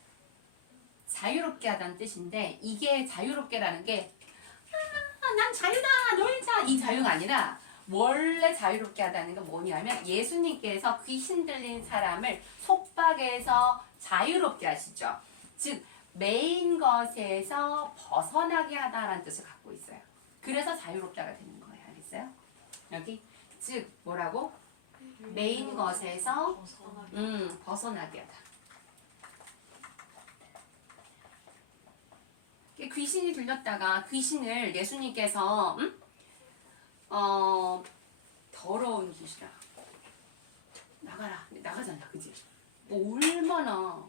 자유롭게 하다는 뜻인데 이게 자유롭게라는 게 난 자유다 놀자 이 자유가 아니라 원래 자유롭게 하다는 건 뭐냐면 예수님께서 귀신 들린 사람을 속박에서 자유롭게 하시죠. 즉 메인 것에서 벗어나게 하다라는 뜻을 갖고 있어요. 그래서 자유롭다가 되는 거예요. 알겠어요? 여기 즉 뭐라고? 메인 것에서 벗어나게 하다. 귀신이 들렸다가 귀신을 예수님께서 더러운 귀신아 나가라 나가잖아 그지? 뭐 얼마나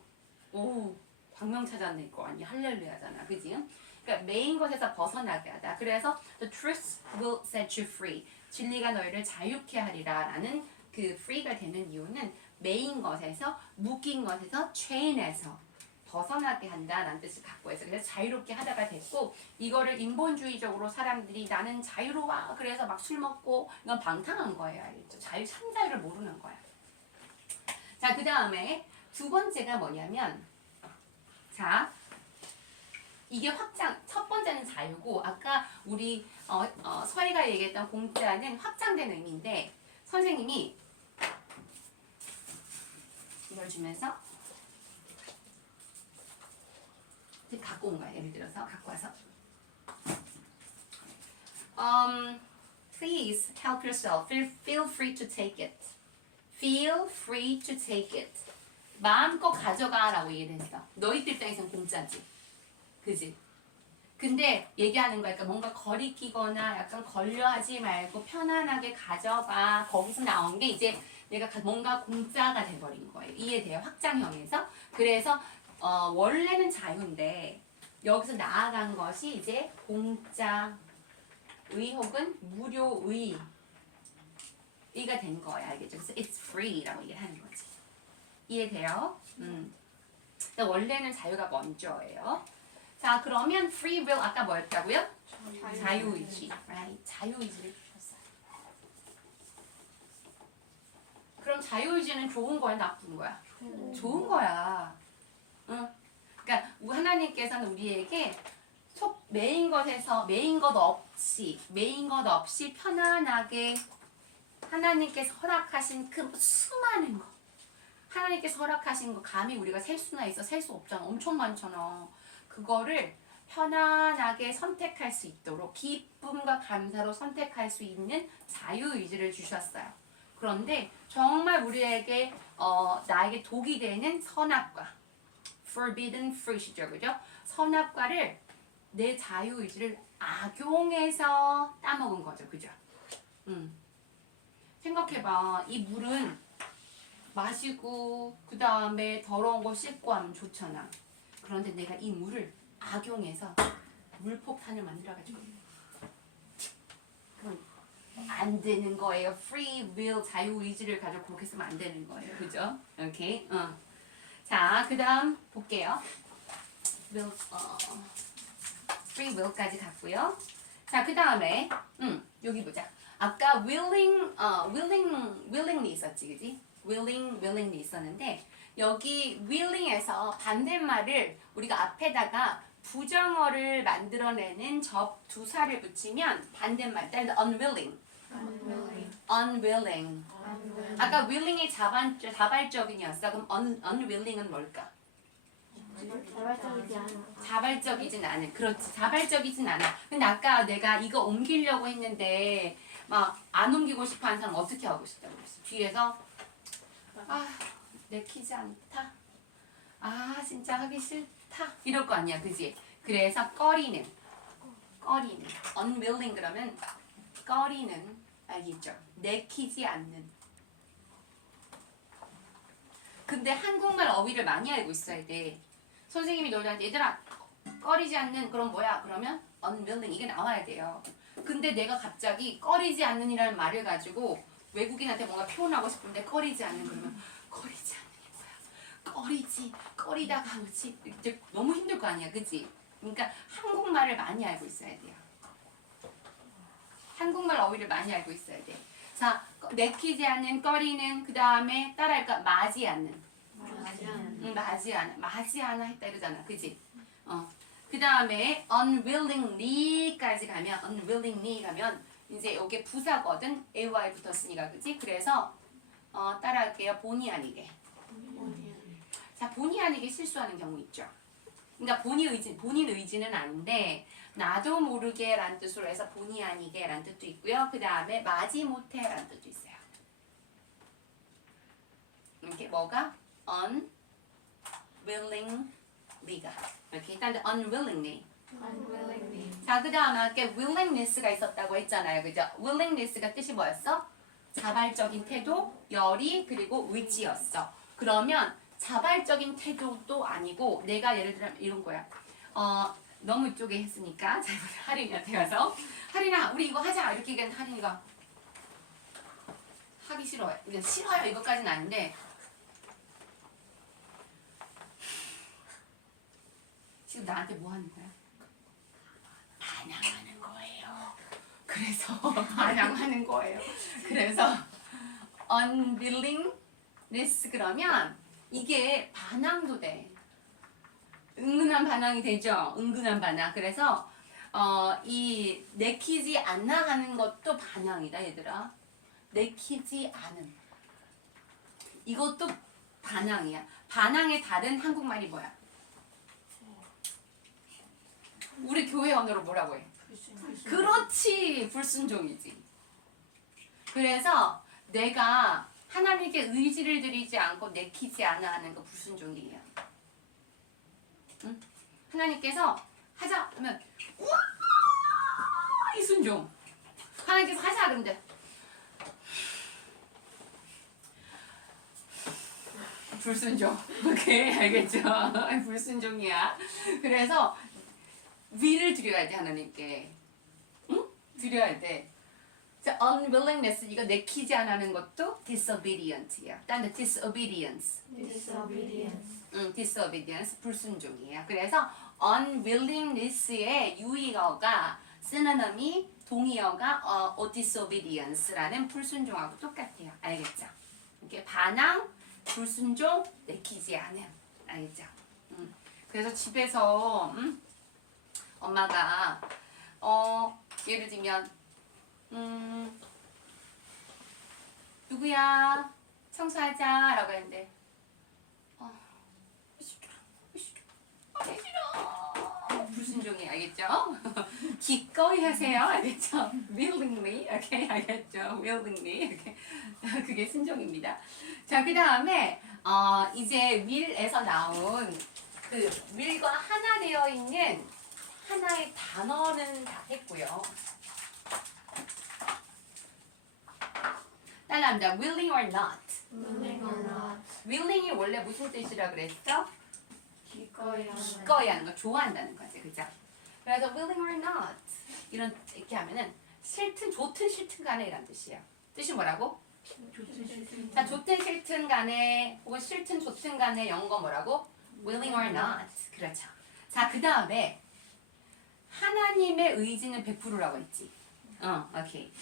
광명 찾았네 거 아니 할렐루야잖아 그지? 그러니까 메인 것에서 벗어나게 하다. 그래서 the truth will set you free. 진리가 너희를 자유케 하리라 라는 그 free가 되는 이유는 메인 것에서 묶인 것에서 chain에서 벗어나게 한다라는 뜻을 갖고 있어요. 그래서 자유롭게 하다가 됐고 이거를 인본주의적으로 사람들이 나는 자유로워 그래서 막 술 먹고 이건 방탕한 거예요. 알겠죠? 참 자유를 모르는 거야. 자, 그 다음에 두 번째가 뭐냐면 자 이게 확장 첫 번째는 자유고 아까 우리 서희가 얘기했던 공짜는 확장된 의미인데 선생님이 이걸 주면서 갖고 온 거야. 예를 들어서 갖고 와서 Please help yourself. Feel free to take it. Feel free to take it. 마음껏 가져가라고 얘기를 했어. 너희들 입장에서는 공짜지. 그지? 근데 얘기하는 거야. 그러니까 뭔가 거리 끼거나 약간 걸려하지 말고 편안하게 가져가. 거기서 나온 게 이제 내가 뭔가 공짜가 돼버린 거예요. 이해돼요? 확장형에서. 그래서 원래는 자유인데 여기서 나아간 것이 이제 공짜의 혹은 무료의 이가 된 거예요. 알겠죠? 그래서 it's free라고 얘기하는 거지. 이해돼요? 근데 원래는 자유가 먼저예요. 자, 그러면 free will 아까 뭐였다고요? 자유의지. Right? 자유의지를 주셨어요. 그럼 자유의지는 좋은 거야, 나쁜 거야? 좋은 거야. 응. 그러니까 하나님께서는 우리에게 메인 것 없이 편안하게 하나님께서 허락하신 그 수많은 거 하나님께서 허락하신 거 감히 우리가 셀 수나 있어? 셀 수 없잖아. 엄청 많잖아. 그거를 편안하게 선택할 수 있도록 기쁨과 감사로 선택할 수 있는 자유의지를 주셨어요. 그런데 정말 우리에게 나에게 독이 되는 선악과 forbidden fruit이죠. 그죠? 선악과를 내 자유의지를 악용해서 따먹은 거죠. 그죠? 생각해봐. 이 물은 마시고 그 다음에 더러운 거 씻고 하면 좋잖아. 그런데 내가 이 물을 악용해서 물폭탄을 만들어가지고 그건 안 되는 거예요. Free will 자유의지를 가지고 그렇게 쓰면 안 되는 거예요. 그죠? 오케이. 자, 그 다음 볼게요. Free will까지 갔고요. 자, 그 다음에 여기 보자. 아까 willingly 있었지, 그지? willingly 있었는데 여기 willing에서 반대말을 우리가 앞에다가 부정어를 만들어내는 접두사를 붙이면 반대말, that's unwilling. unwilling. 아까 willing이 자발적인이었어. 그럼 unwilling은 뭘까? 자발적이지 않아. 자발적이진 않은. 그렇지. 자발적이진 않아. 근데 아까 내가 이거 옮기려고 했는데 막 안 옮기고 싶어 하는 사람 어떻게 하고 싶다고 그랬어? 뒤에서 내키지 않다. 진짜 하기 싫다. 이럴 거 아니야. 그지? 그래서 꺼리는 unwilling 그러면 꺼리는 알겠죠? 내키지 않는. 근데 한국말 어휘를 많이 알고 있어야 돼. 선생님이 너희한테 얘들아 꺼리지 않는 그럼 뭐야? 그러면 unwilling 이게 나와야 돼요. 근데 내가 갑자기 꺼리지 않는이라는 말을 가지고 외국인한테 뭔가 표현하고 싶은데 꺼리지 않는 그러면 꺼리지 않는 게 뭐야? 꺼리다가 뭐지? 이제 너무 힘들 거 아니야, 그치? 그러니까 한국말을 많이 알고 있어야 돼요. 한국말 어휘를 많이 알고 있어야 돼. 자, 내키지 않는, 꺼리는, 그 다음에 따라할까? 맞이 않는. 맞이 않아 했다 이러잖아. 그지? 그 다음에 unwillingly까지 가면, unwillingly 가면, 이제 이게 부사거든. AY 붙었으니까. 그지? 그래서, 따라할게요. 본의 아니게. 자, 본의 아니게 실수하는 경우 있죠. 그러니까 본인 의지는 아닌데, 나도 모르게 라는 뜻으로 해서 본의 아니게 라는 뜻도 있고요. 그 다음에 마지 못해 라는 뜻도 있어요. 이렇게 뭐가? unwillingly가. 이렇게 일단 unwillingly. 자, 그 다음에 아까 willingness가 있었다고 했잖아요. 그죠? willingness가 뜻이 뭐였어? 자발적인 태도, 열의, 그리고 의지였어. 그러면 자발적인 태도도 아니고 내가 예를 들면 이런 거야. 너무 이쪽에 했으니까 자, 하린이한테 가서 하린아 우리 이거 하자 이렇게 얘기하면 하린이가 하기 싫어요. 그냥 싫어요 이것까지는 아닌데 지금 나한테 뭐 하는 거야? 반항하는 거예요. 그래서 반항하는 거예요. 그래서 unwillingness 그러면 이게 반항도 돼. 은근한 반항이 되죠. 은근한 반항. 그래서 이 내키지 않나 하는 것도 반항이다 얘들아. 내키지 않음. 이것도 반항이야. 반항의 다른 한국말이 뭐야? 우리 교회 언어로 뭐라고 해? 그렇지. 불순종이지. 그래서 내가 하나님께 의지를 드리지 않고 내키지 않아 하는 거 불순종이에요. 응? 하나님께서 하자 하면 우와 이순종. 하나님께서 하자 그런데 불순종. 오케이 알겠죠? 불순종이야. 그래서 위를 드려야 돼 하나님께. 응? 드려야 돼. 자, unwillingness 이거 내키지 않는 것도 disobedient야. 딴 disobedience. disobedience 불순종이야. 그래서 unwillingness의 유의어가 synonym이 동의어가 disobedience라는 불순종하고 똑같아요. 알겠죠? 이렇게 반항, 불순종, 내키지 않음. 알겠죠? 그래서 집에서 엄마가 예를 들면 누구야 청소하자 라고 했는데 싫어 불순종이 알겠죠? 기꺼이 하세요 알겠죠? willingly 오케이 알겠죠? willingly 이렇게 그게 순종입니다. 자, 그 다음에 이제 will에서 나온 그 will과 하나 되어 있는 하나의 단어는 다 했고요. 따라합니다. willing or not. willing이 원래 무슨 뜻이라 그랬어? 기꺼이 하는 거, 좋아한다는 거지, 그죠? 그래서 willing or not 이렇게 하면은 싫든 좋든 싫든 간에 이란 뜻이에요. 뜻이 뭐라고? 자, 좋든 싫든 간에 혹은 싫든 좋든 간에 영어가 뭐라고? willing or not. 그렇죠. 자, 그 다음에 하나님의 의지는 100%라고 했지. 오케이.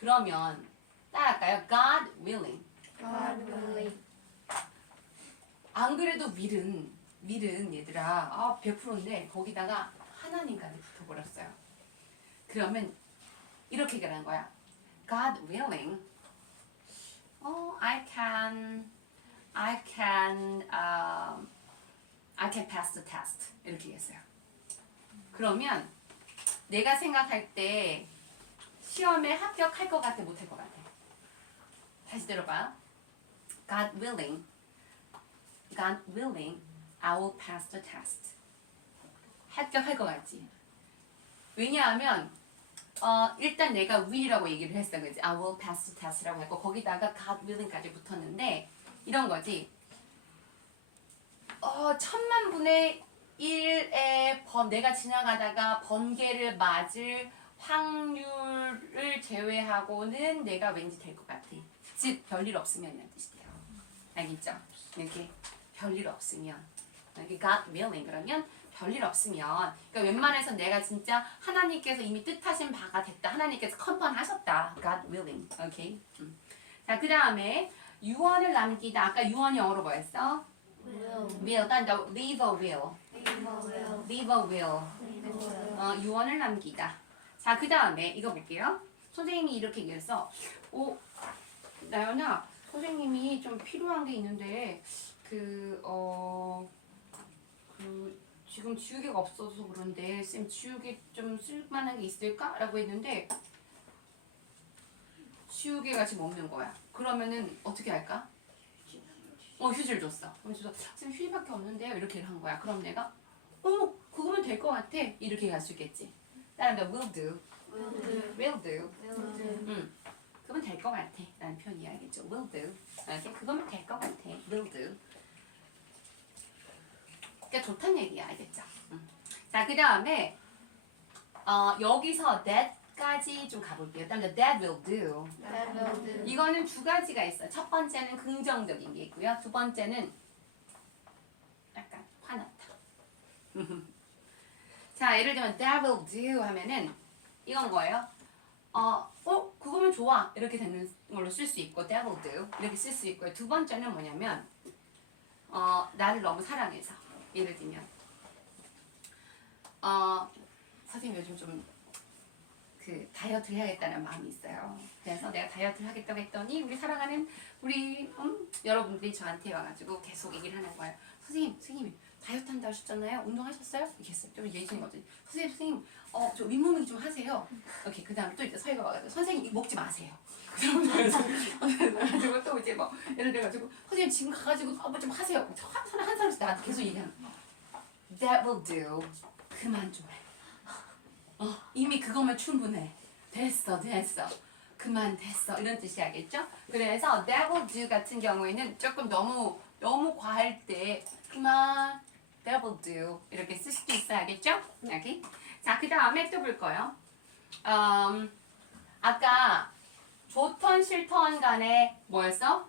그러면 따라할까요? God willing. 안 그래도 will은 얘들아 100%인데 거기다가 하나님까지 붙어버렸어요. 그러면 이렇게 얘기하는 거야. God willing. I can pass the test. 이렇게 했어요. 그러면 내가 생각할 때 시험에 합격할 것 같아, 못할 것 같아? 다시 들어봐. God willing, I will pass the test. 합격할 것 같지? 왜냐하면 일단 내가 will이라고 얘기를 했어, 그지? I will pass the test라고 했고 거기다가 God willing까지 붙었는데 이런 거지. 1000만분의 1의 내가 지나가다가 번개를 맞을 확률을 제외하고는 내가 왠지 될 것 같아. 즉 별일 없으면 이란 뜻이에요. 알겠죠? 이렇게 별일 없으면 이게 God willing 그러면 별일 없으면 그러니까 웬만해서 내가 진짜 하나님께서 이미 뜻하신 바가 됐다. 하나님께서 컨펀하셨다. God willing. 오케이. 자, 그 다음에 유언을 남기다. 아까 유언이 영어로 뭐였어? Will. will. 그러니까 leave a will. Leave a will. leave a will. Leave a will. 유언을 남기다. 자, 그 다음에 이거 볼게요. 선생님이 이렇게 얘기했어. 나연아, 선생님이 좀 필요한 게 있는데 지금 지우개가 없어서 그런데 쌤 지우개 좀 쓸만한 게 있을까? 라고 했는데 지우개가 지금 없는 거야. 그러면은 어떻게 할까? 휴지를 줬어. 그래서 쌤 휴지밖에 없는데요. 이렇게 한 거야. 그럼 내가 그거면 될 것 같아. 이렇게 할 수 있겠지. 따라서 will do. Will do. will do. Will do. 그러면 될 것 같아. 라는 표현이 알겠죠? will do. 이렇게 그거면 될 것 같아. will do. 그러니까 좋다는 얘기야. 알겠죠? 자, 그 다음에 여기서 that까지 좀 가볼게요. 다음에 that will do. That will do. 이거는 두 가지가 있어요. 첫 번째는 긍정적인 게 있고요. 두 번째는 약간 화났다. 자, 예를 들면 that will do 하면은 이건 뭐예요? 그거면 좋아. 이렇게 되는 걸로 쓸 수 있고 that will do 이렇게 쓸 수 있고요. 두 번째는 뭐냐면 나를 너무 사랑해서 예를 들면 선생님 요즘 좀 다이어트를 해야겠다는 마음이 있어요. 그래서 내가 다이어트를 하겠다고 했더니 우리 사랑하는 우리 여러분들이 저한테 와가지고 계속 얘기를 하는 거예요. 선생님 다이어트 한다 하셨잖아요. 운동하셨어요? 이렇게 했어요. 좀 예진이 거지. 선생님 저 윗몸이 좀 하세요. 오케이. 그 다음에 또 이제 서희가 와가지고 선생님 이거 먹지 마세요. 그래가지고 또 이제 뭐 예를 들어가지고 선생님 지금 가가지고 뭐 좀 하세요. 한 사람씩 나한테 계속 얘기하는 거야. That will do. 그만 좀 해. 이미 그거면 충분해. 됐어. 그만 됐어. 이런 뜻이 알겠죠? 그래서 that will do 같은 경우에는 조금 너무 과할 때 그만 that will do 이렇게 쓸 수도 있어. 알겠죠? 여기. 자, 그 다음에 또 볼 거예요. 아까 좋던 싫던 간에 뭐였어?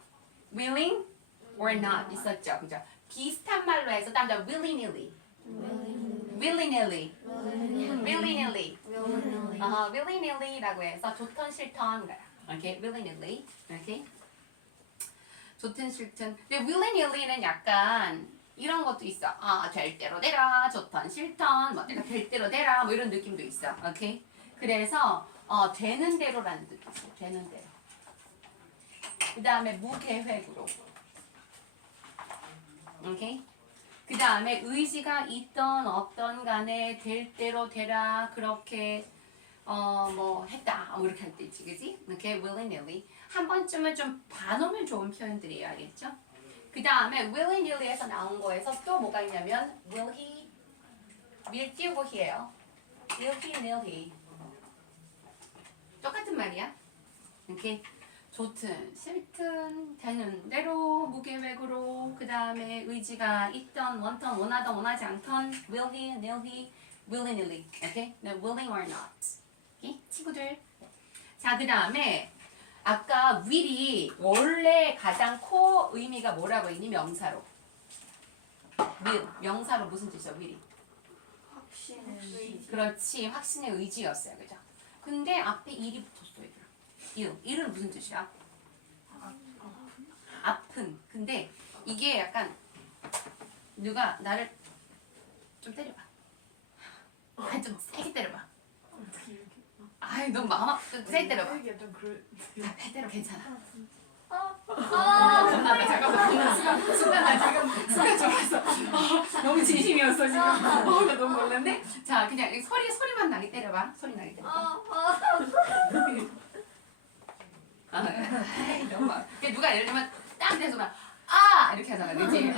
willing or not 있었죠. 그죠? 비슷한 말로 해서 다음에 willy-nilly. willy-nilly. willy-nilly. willy-nilly라고 해서 좋던 싫던 거야. 오케이, willy-nilly. 오케이. 좋든 싫든. 근데 willy-nilly는 약간 이런 것도 있어. 될 대로 되라, 좋던 싫던, 뭐 내가 될 대로 되라, 뭐 이런 느낌도 있어. 오케이. 그래서 되는 대로라는 뜻이 있어. 되는 대로. 그 다음에 무계획으로. 오케이. 그 다음에 의지가 있던 없던 간에 될 대로 되라 그렇게 뭐 했다 뭐 이렇게 할 때 있지, 그지? 이렇게 willy-nilly 한 번쯤은 좀 봐놓으면 좋은 표현들이에요, 알겠죠? 그 다음에 willy-nilly에서 나온 거에서 또 뭐가 있냐면 will he 밀 띄우고 he예요. will he, nil he 똑같은 말이야. 이렇게 좋든 싫든 되는 대로 무계획으로 그 다음에 의지가 있던 원ton 원하던 원하지 않던 will he, nil he, willy-nilly 오케이? willing or not 오케이? 친구들 자, 그 다음에 아까 will이 원래 가장 코어 의미가 뭐라고 했니? 명사로 will 명사로 무슨 뜻이야? will이 확신의 의지. 그렇지 확신의 의지였어요, 그죠? 근데 앞에 일이 붙었어, 얘들아. 일은 무슨 뜻이야? 아픈. 근데 이게 약간 누가 나를 좀 때려봐. 좀 세게 때려봐. 너무 마음 아프게 세게 때려봐. 배 때려 괜찮아. 순간 좋았어. 너무 진심이었어 지금. 나 너무 놀랐네. 자, 그냥 소리만 나게 때려봐. 소리 나게 때려봐. 너무 막. 누가 예를 들면 딱 대서 막 이렇게 하잖아, 그렇지?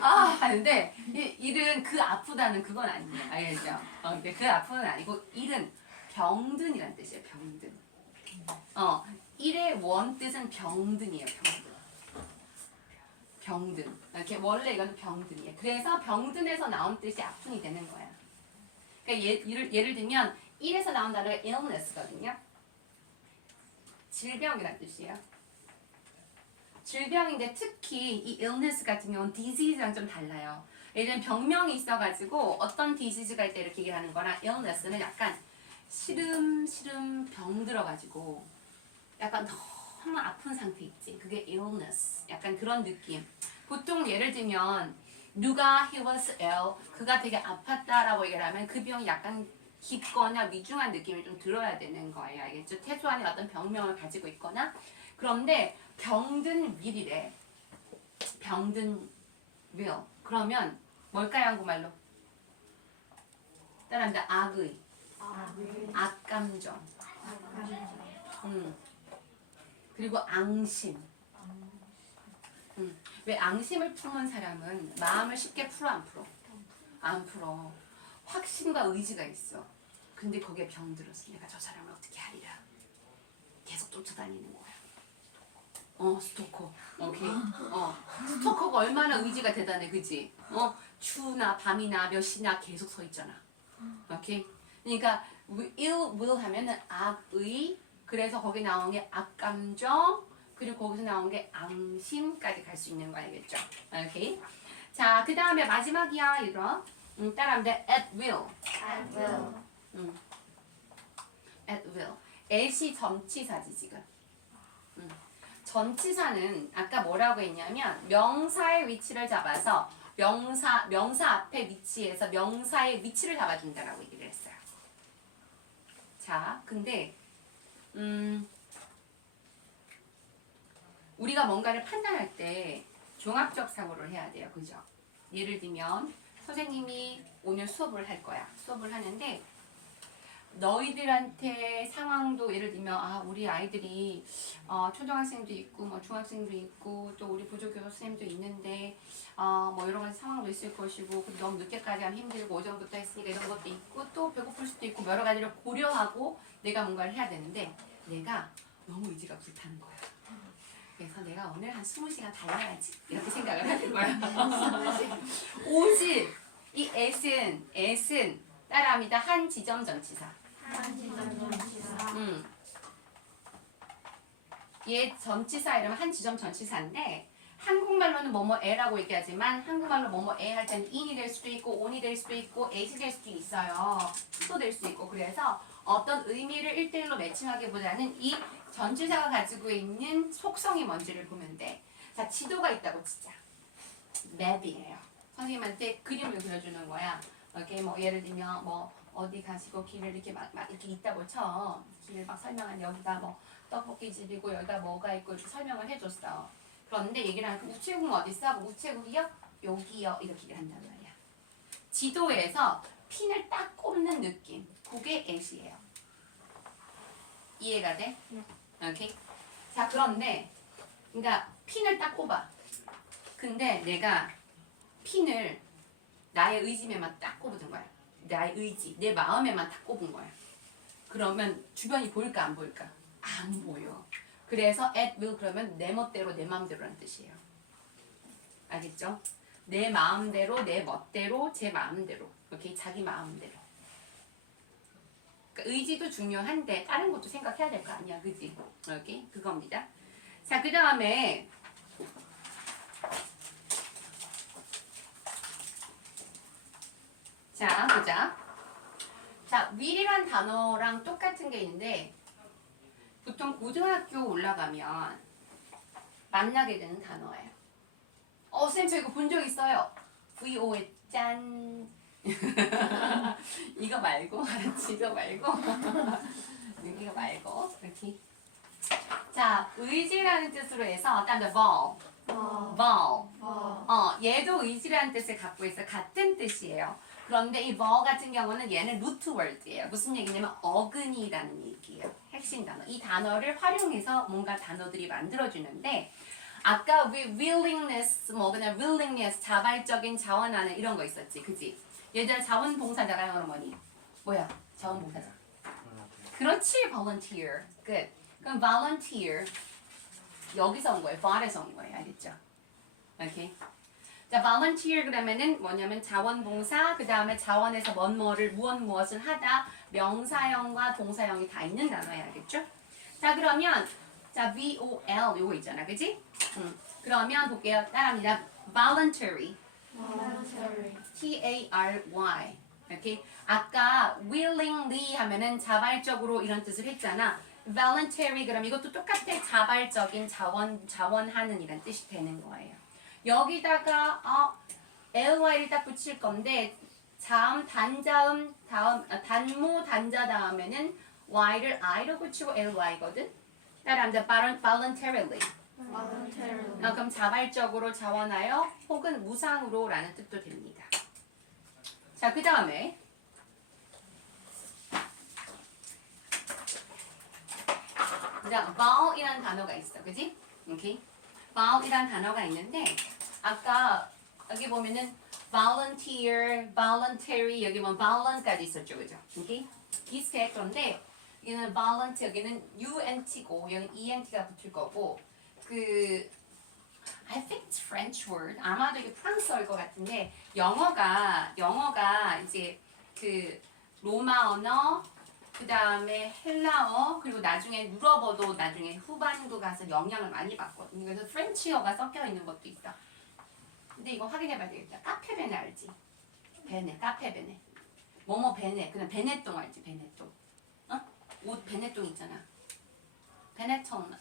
하는데 일은 그 아프다는 그건 아니에요, 알겠죠? 근데 그 아픔은 아니고 일은 병든이란 뜻이에요, 병든. 일의 원 뜻은 병든이에요, 병든. 이렇게 원래 이거는 병든이에요. 그래서 병든에서 나온 뜻이 아픈이 되는 거야. 그러니까 예를 들면 일에서 나온 단어가 illness거든요. 질병이란 뜻이에요. 질병인데 특히 이 illness 같은 경우는 disease랑 좀 달라요. 예를 들면 병명이 있어가지고 어떤 디지즈가 있다 이렇게 얘기를 하는 거랑 illness는 약간 시름 병들어가지고 약간 너무 아픈 상태 있지. 그게 illness. 약간 그런 느낌. 보통 예를 들면 누가 he was ill, 그가 되게 아팠다라고 얘기를 하면 그 병이 약간 깊거나 위중한 느낌이 좀 들어야 되는 거예요. 알겠죠? 태소 안에 어떤 병명을 가지고 있거나. 그런데 병든 will이래. 병든 will. 그러면 뭘까요, 한국말로? 따라합니다. 악의, 악감정. 그리고 앙심. 왜 앙심을 품은 사람은 마음을 쉽게 풀어 안 풀어? 안 풀어. 확신과 의지가 있어. 근데 거기에 병들었어. 내가 저 사람을 어떻게 하리라. 계속 쫓아다니는 거야. 스토커. 오케이. 스토커가 얼마나 의지가 대단해, 그지? 추나 밤이나 몇 시나 계속 서 있잖아. 오케이. 그러니까 ill will 하면은 악의. 그래서 거기 나온 게 악감정. 그리고 거기서 나온 게 앙심까지 갈 수 있는 거 알겠죠? 오케이. 자, 그 다음에 마지막이야, 이거. 따라하면 at will. At will. at will. at이 전치사지 지금. 전치사는 아까 뭐라고 했냐면 명사의 위치를 잡아서 명사 앞에 위치해서 명사의 위치를 잡아준다라고 얘기를 했어요. 자, 근데 우리가 뭔가를 판단할 때 종합적 사고를 해야 돼요. 그죠? 예를 들면 선생님이 오늘 수업을 할 거야. 수업을 하는데 너희들한테 상황도 예를 들면 우리 아이들이 초등학생도 있고 뭐 중학생도 있고 또 우리 보조교사 선생님도 있는데 뭐 여러 가지 상황도 있을 것이고 너무 늦게까지 하면 힘들고 오전부터 했으니까 이런 것도 있고 또 배고플 수도 있고 여러 가지를 고려하고 내가 뭔가를 해야 되는데 내가 너무 의지가 불타는 거야. 그래서 내가 오늘 한 20시간 달려야지 이렇게 생각을 하는 거야. 오직 이 s는 따라합니다. 한 지점 전치사. 얘 전치사 이러면 한 지점 전치사인데 한국말로는 뭐뭐에라고 얘기하지만 한국말로 뭐뭐에 할 때는 in이 될 수도 있고 on이 될 수도 있고 at이 될 수도 있어요. to도 될 수 있고 그래서 어떤 의미를 1대1로 매칭하기보다는 이 전치사가 가지고 있는 속성이 뭔지를 보면 돼. 자, 지도가 있다고 치자. 맵이에요. 선생님한테 그림을 그려주는 거야. 이렇게 뭐 예를 들면 뭐 어디 가시고 길을 이렇게 막 이렇게 있다고 쳐. 길을 막 설명한 여기가 뭐 떡볶이 집이고 여기가 뭐가 있고 이렇게 설명을 해줬어. 그런데 얘기를 하는 우체국은 어디 있어? 우체국이요? 여기요. 이렇게 얘기를 한단 말이야. 지도에서 핀을 딱 꼽는 느낌. 그게 at이에요. 이해가 돼? 네. 오케이? 자, 그런데 그러니까 핀을 딱 꼽아. 근데 내가 핀을 나의 의지에만 딱 꼽은 거야. 나의 의지, 내 마음에만 딱 꼽은 거야. 그러면 주변이 보일까 안 보일까? 안 보여. 그래서 at will 그러면 내 멋대로 내 마음대로라는 뜻이에요. 알겠죠? 내 마음대로, 내 멋대로, 제 마음대로. 이렇게 자기 마음대로. 그러니까 의지도 중요한데 다른 것도 생각해야 될 거 아니야, 그지? 여기 그겁니다. 자, 그 다음에 자, 보자. 자, will이란 단어랑 똑같은 게 있는데 보통 고등학교 올라가면 만나게 되는 단어예요. 쌤, 저 이거 본 적 있어요. VO에 짠. 이거 말고, 알았지? 이거 말고. 이거 말고. 이렇게. 자, 의지라는 뜻으로 해서, 다음에 vol. 얘도 의지라는 뜻을 갖고 있어. 같은 뜻이에요. 그런데 이 vol 같은 경우는 얘는 루트 월드예요. 무슨 얘기냐면 어근이라는 얘기예요. 핵심 단어. 이 단어를 활용해서 뭔가 단어들이 만들어주는데 아까 willingness, 뭐 그냥 willingness, 자발적인 자원하는 이런 거 있었지, 그지? 얘들 자원봉사자가 영어로 뭐니? 뭐야? 자원봉사자. 그렇지, volunteer. Good. 그럼 volunteer 여기서 온 거예요. vol에서 온 거예요. 알겠죠? 오케이. 자, volunteer 그러면은 뭐냐면 자원봉사, 그 다음에 자원에서 뭐를 무엇을 하다, 명사형과 동사형이 다 있는 단어야, 알겠죠? 자, 그러면 자, VOL 요거 있잖아, 그지? 그러면 볼게요. 따라합니다. voluntary. Voluntary. T-A-R-Y. 이렇게 아까 willingly 하면은 자발적으로 이런 뜻을 했잖아. voluntary 그럼 이것도 똑같아. 자발적인 자원하는 이란 뜻이 되는 거예요. 여기다가 ly를 딱 붙일 건데 단모 단자 다음에는 y를 i로 붙이고 ly거든. 따라합니다. voluntarily. Voluntarily. 그럼 자발적으로 자원하여 혹은 무상으로라는 뜻도 됩니다. 자, 그 다음에 vol이라는 단어가 있어, 그지? 오케이. vol이라는 단어가 있는데 아까 여기 보면은 volunteer, voluntary 여기 보면 volun까지 있었죠, 그죠? 오케이. 비슷해. 그런데 여기는 volunteer 여기는 UNT고 여기 ENT가 붙을 거고 I think it's French word. 아마도 이게 프랑스어일 것 같은데 영어가 이제 그 로마 언어 그 다음에 헬라어 그리고 나중에 물어봐도 나중에 후반부 가서 영향을 많이 받거든요. 그래서 프렌치어가 섞여 있는 것도 있어. 근데 이거 확인해봐야 되겠다. 카페 베네 알지? 베네, 카페 베네. 뭐뭐 베네, 그냥 베네똥 알지? 베네똥. 어? 옷 베네똥 있잖아. 베네톤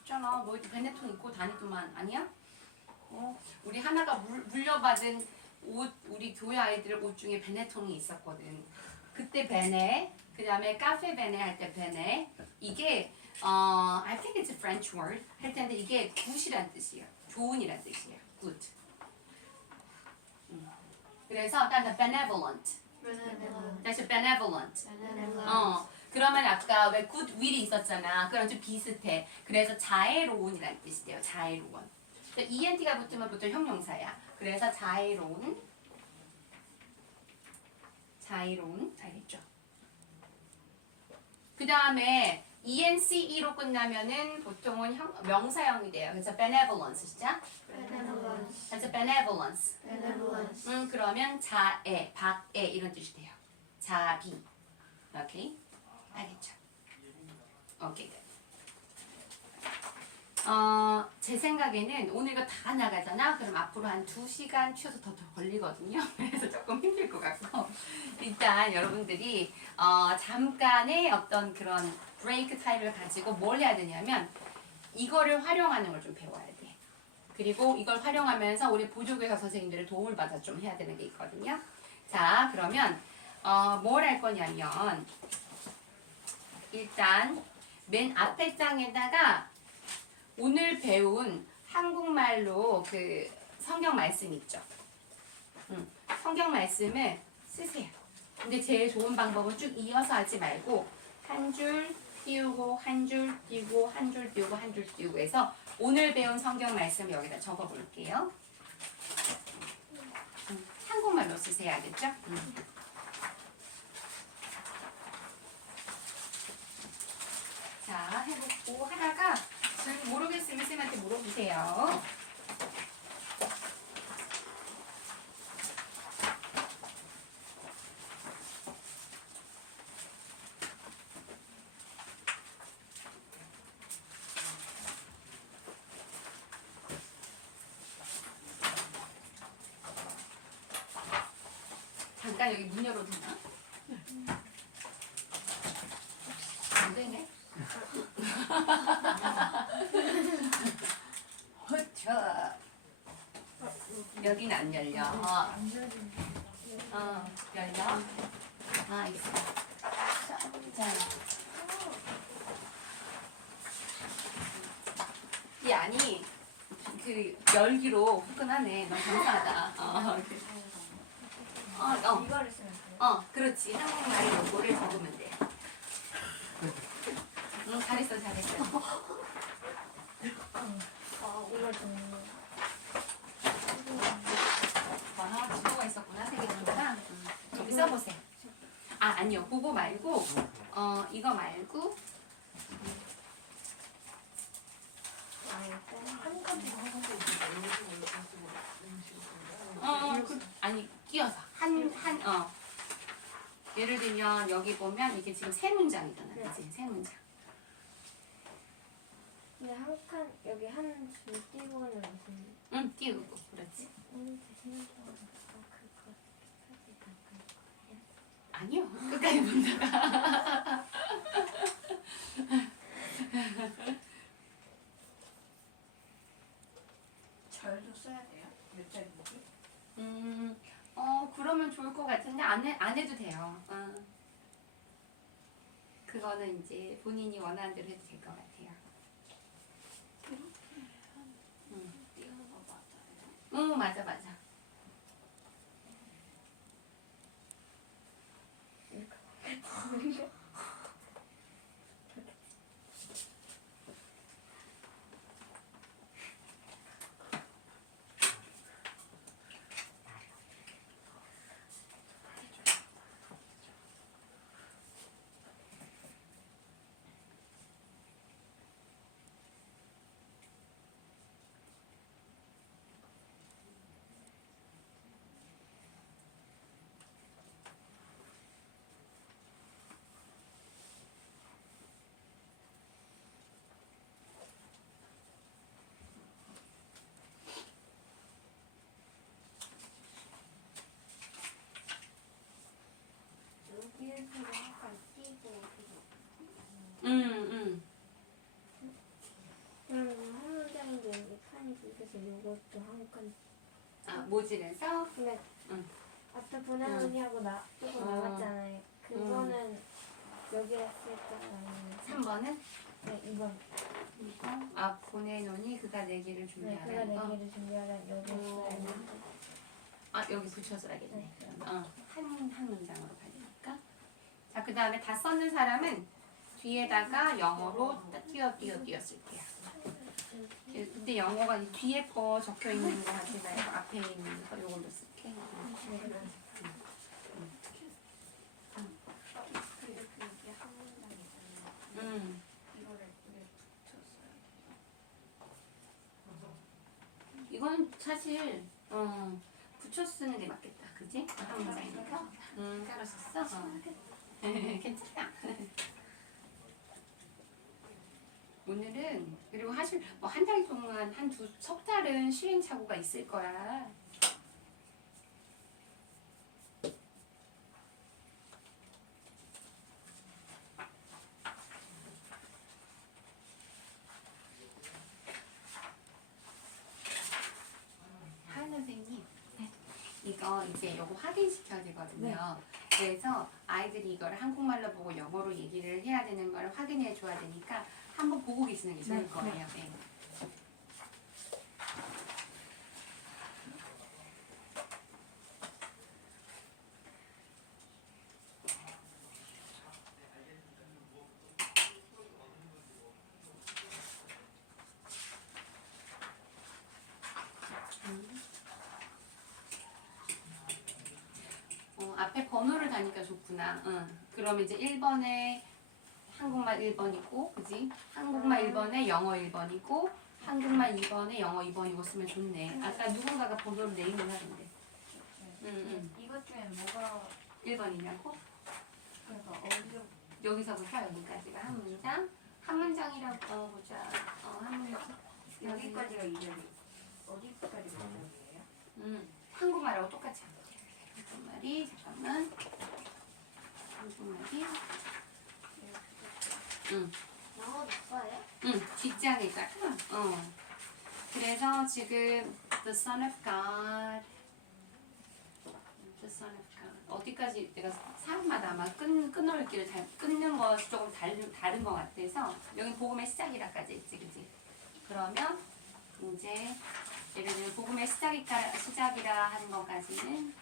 있잖아. 뭐 베네톤 입고 다니더만 아니야? 우리 하나가 물려받은 옷 우리 교회 아이들 옷 중에 베네통이 있었거든. 그때 베네, 그 다음에 카페 베네 할 때 베네. 이게 I think it's a French word 할 텐데 이게 good이란 뜻이에요. 좋은이란 뜻이에요. good. 그래서 일단 benevolent. Benevolent. 다시 benevolent. Benevolent. 그러면 아까 왜 good will이 있었잖아. 그랑 좀 비슷해. 그래서 자애로운이란 뜻이 돼요. 자애로운. ENT가 붙으면 보통 형용사야. 그래서 자애로운 알겠죠? 그 다음에 ENCE로 끝나면은 보통은 명사형이 돼요. 그래서 benevolence 시작. Benevolence. 그래서 benevolence. Benevolence. 그러면 자애, 박애 이런 뜻이 돼요. 자비. 오케이? 알겠죠? 오케이. 제 생각에는 오늘 이거 다 나가잖아. 그럼 앞으로 한 2시간 쉬어서 더 걸리거든요. 그래서 조금 힘들 것 같고 일단 여러분들이 잠깐의 어떤 그런 브레이크 타임을 가지고 뭘 해야 되냐면 이거를 활용하는 걸 좀 배워야 돼. 그리고 이걸 활용하면서 우리 보조교사 선생님들의 도움을 받아 좀 해야 되는 게 있거든요. 자, 그러면 뭘 할 거냐면 일단 맨 앞에 장에다가 오늘 배운 한국말로 그 성경 말씀 있죠. 성경 말씀을 쓰세요. 근데 제일 좋은 방법은 쭉 이어서 하지 말고 한 줄 띄우고 한 줄 띄우고 한 줄 띄우고 한 줄 띄우고 해서 오늘 배운 성경 말씀 여기다 적어 볼게요. 한국말로 쓰세요. 알겠죠? 자, 해보고 하다가 모르겠으면 쌤한테 물어보세요. 잠깐 여기 문 열어도 되나? 안 되네. 허차. 여기는 안 열려. 열려. 있어. 자. 이 안이 그 열기로 후끈하네. 너무 감사하다. 이거를 쓰면 돼요? 그렇지. 한국말 요거를 적으면 돼. 잘했어. 이걸 적는 거. 주어가 있었구나. 세 개 정도가. 여기 써보세요. 아니요. 그거 말고 이거 말고 아니 끼어서 예를 들면 여기 보면 이게 지금 세 문장이잖아. 그치? 세 문장. 근데 한 칸 여기 한 줄 띄고는 무슨 응, 띄우고. 그렇지. 대신에 그거 아니요. 끝까지 본다가. 절도 써야 돼요? 몇 절인지? 그러면 좋을 것 같은데 안 해도 돼요. 그거는 이제 본인이 원하는 대로 해도 될 것 같아요. 띄우는 거 맞아요? 응, 맞아, 맞아. 여기에서 약간 띄고 응. 그럼 한 문장인데 여기 칸이 그래서 이것도 한 칸. 모질에서 근데 응. 앞에 보낸 언니하고 나 조금 어. 남았잖아요. 그거는 여기에 쓸까 아니면 3번은 네 2번. 보내놓으니 그가 내기를 네 준비하라. 그가 내기를 준비하라 여기에 써야 돼. 여기 붙여줘야겠네. 그럼 한 문장으로 가야 되니까. 자, 그 다음에 다 썼는 사람은 뒤에다가 영어로 띄어 쓸게요. 근데 영어가 이 뒤에 거 적혀 있는 거 하지 말고 앞에 있는 거 이걸로 쓸게. 이렇게 한 문장이잖아요. 이거를 왜 붙였어요? 이건 사실 붙여 쓰는 게 맞겠다. 그지? 한 문장이니까. 따로 썼어? 괜찮아. 오늘은 그리고 사실 뭐 한 달 동안 석 달은 시행착오가 있을 거야. 하은 선생님, 이거 이제 요거 확인시켜야 되거든요. 그래서 아이들이 이걸 한국말로 보고 영어로 얘기를 해야 되는 걸 확인해 줘야 되니까 한번 보고 계시는 게 좋을 거예요. 네. 앞에 번호를 다니까 좋구나. 그러면 이제 1번에 한국말 1번이고, 그지? 한국말 1번에 영어 1번이고, 한국말 2번에 영어 2번이고 쓰면 좋네. 아까 누군가가 번호를 네임을 하던데. 이것 중에 뭐가 1번이냐고? 그러니까 어디서 여기서부터 여기까지가 한 문장. 한 문장이라고 보자. 한 문장. 여기까지가 2절이 어디까지가 2절이에요? 한국말하고 똑같이 한 거지. 한국말이, 잠깐만. 한국말이. 영어도 써요? 뒷장에다가. 그래서 지금 The Son of God, The Son of God. 어디까지 내가 사람마다 아마 끊어읽기를 끊는 거 조금 다른 것 같아서 여기 복음의 시작이라까지 있지, 그지? 그러면 이제 예를 들면 복음의 시작이라 하는 것까지는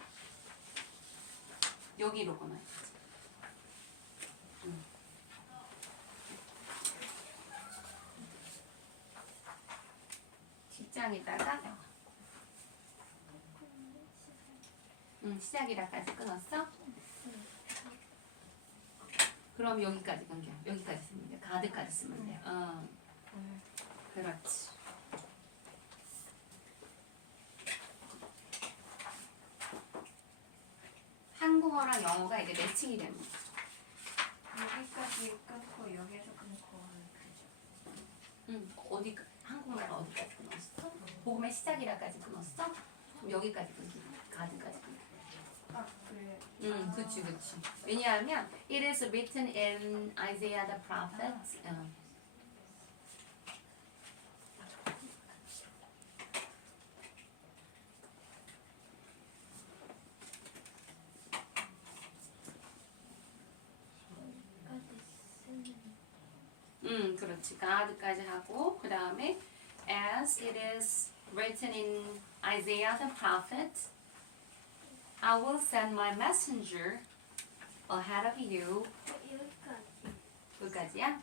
여기로 끊어야지. 뒷장에다가 시작이라까지 끊었어? 그럼 여기까지 끊겨. 여기까지 쓰면 돼. 가드까지 쓰면 돼. 그렇지. 한국어랑 영어가 이제 매칭이 되는 거죠. 여기까지 끊고 여기에서 끊고 하는 그죠? 어디 한국말 어디까지 끊었어? 복음의 시작이라까지 끊었어? 그럼 여기까지 끊기. 가든까지 끊기. 아 그래. 그치. 왜냐하면 it is written in Isaiah the prophet. 그렇지. God까지 하고 그 다음에 as it is written in Isaiah the prophet, I will send my messenger ahead of you. 여기까지. 여기까지야?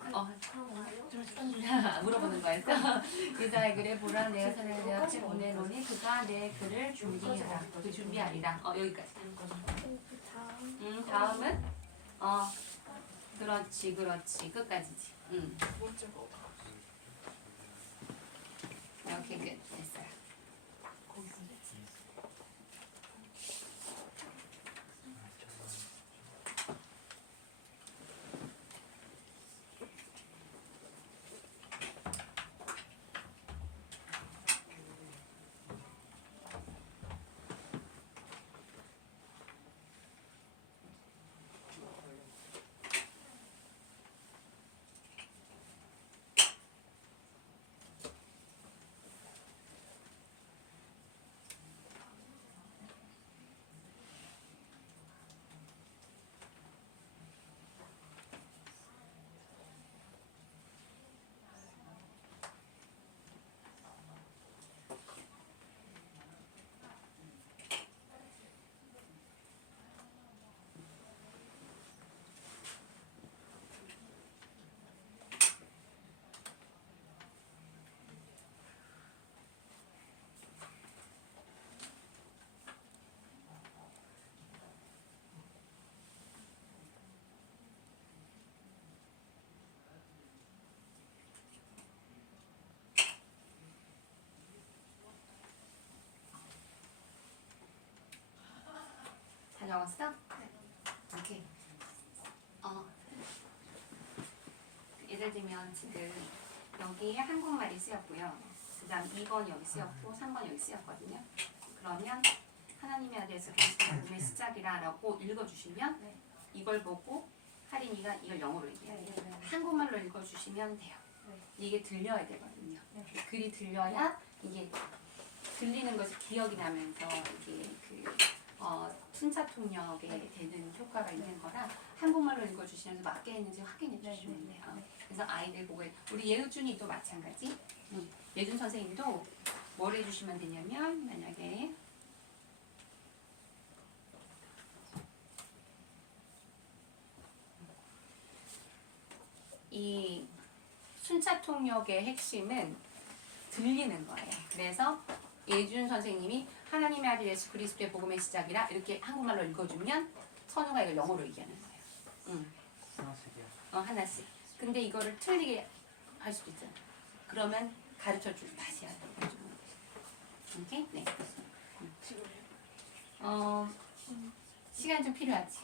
그런가요? 물어보는 거였어. 이사야 그래 보라 내가 사람을 내 앞에 보내노니 그가 내 글을 준비하라. 그 준비하리라. 여기까지. 그 다음. 다음은 그렇지 끝까지지. 오케이 끝 됐어요. 다 적었어? 오케이. 예를 들면 지금 여기에 한국말이 쓰였고요. 그 다음 2번 여기 쓰였고 3번 여기 쓰였거든요. 그러면 하나님의 아들에서 그리스도의 복음의 시작이라 라고 읽어주시면 이걸 보고 하린이가 이걸 영어로 얘기해요. 한국말로 읽어주시면 돼요. 이게 들려야 되거든요. 글이 들려야 이게 들리는 것이 기억이 나면서 이게 순차 통역에 되는 효과가 있는 거라 한국말로 읽어주시면서 맞게 했는지 확인해 주시면 돼요. 그래서 아이들 보고 우리 예우준이도 마찬가지. 예준 선생님도 뭘 해주시면 되냐면 만약에 이 순차 통역의 핵심은 들리는 거예요. 그래서 예준 선생님이 하나님의 아들 예수 그리스도의 복음의 시작이라 이렇게 한국말로 읽어주면 선우가 이걸 영어로 얘기하는 거예요. 하나씩이야. 하나씩. 근데 이거를 틀리게 할 수도 있잖아. 그러면 가르쳐 주고 다시 해야 돼. 오케이? 네. 시간 좀 필요하지.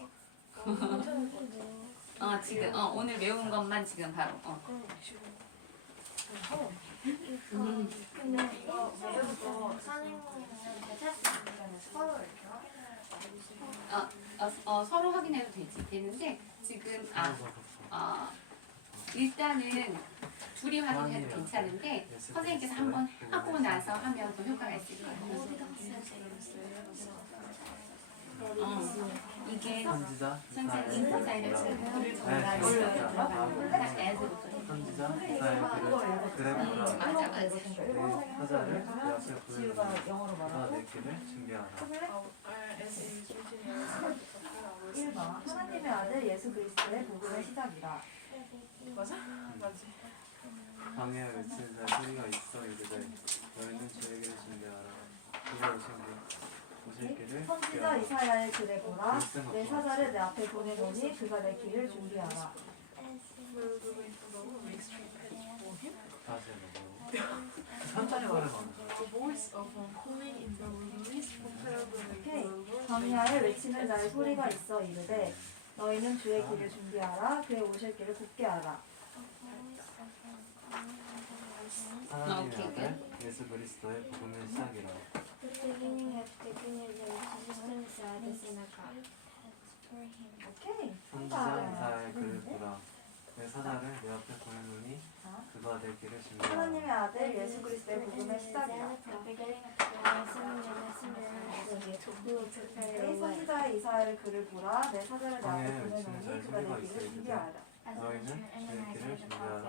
지금 오늘 외운 것만 지금 바로. 근데 이거 외우는 거 선생님한테 테스트하면 서로 이렇게 확인해요. 서로 확인해도 되는데 지금 일단은 둘이 확인해도 괜찮은데 선생님께서 한번 하고 나서 하면 더 효과가 있을 거예요. 이게 선지자, 선생님 디자인을 지금 글을 전달을 애들부터 선지자, 나의 글을 보라. 맞아. 사자를 내 앞에 보내노니 그가 내 길을 준비하라. 1번 하나님의 아들 예수 그리스도의 복음의 시작이라. 광야에 외치는 자 소리가 있어 이르되 너희는 주의 길을 준비하라. 그가 오실 길을 선지자 준비하라. 이사야의 글에 보라. 내 사자를 내 앞에 보내노니 그가 내 길을 준비하라. 다시 해보고 천천히 말해봐. 오케이. 광야에 외치는 자의 소리가 있어 이르되 너희는 주의 길을 준비하라. 그의 오실 길을 굳게 하라. 하나님의 오케이, 아들 예수 그리스도의 복음의 시작이라. The beginning of the good news of Jesus Christ is in God. 오케이. 선지자 이사야의 글을 보라. 내 사자를 내 앞에 보내노니 그가 내 길을 준비하라. 하나님의 아들 예수 그리스도의 복음의 시작이라. The beginning of the messenger 이 선지자의 이사야의 글을 보라. 내 사자를 내 앞에 보내노니 그가 내 길을 준비하라. 너희는 주의 길을 준비하라.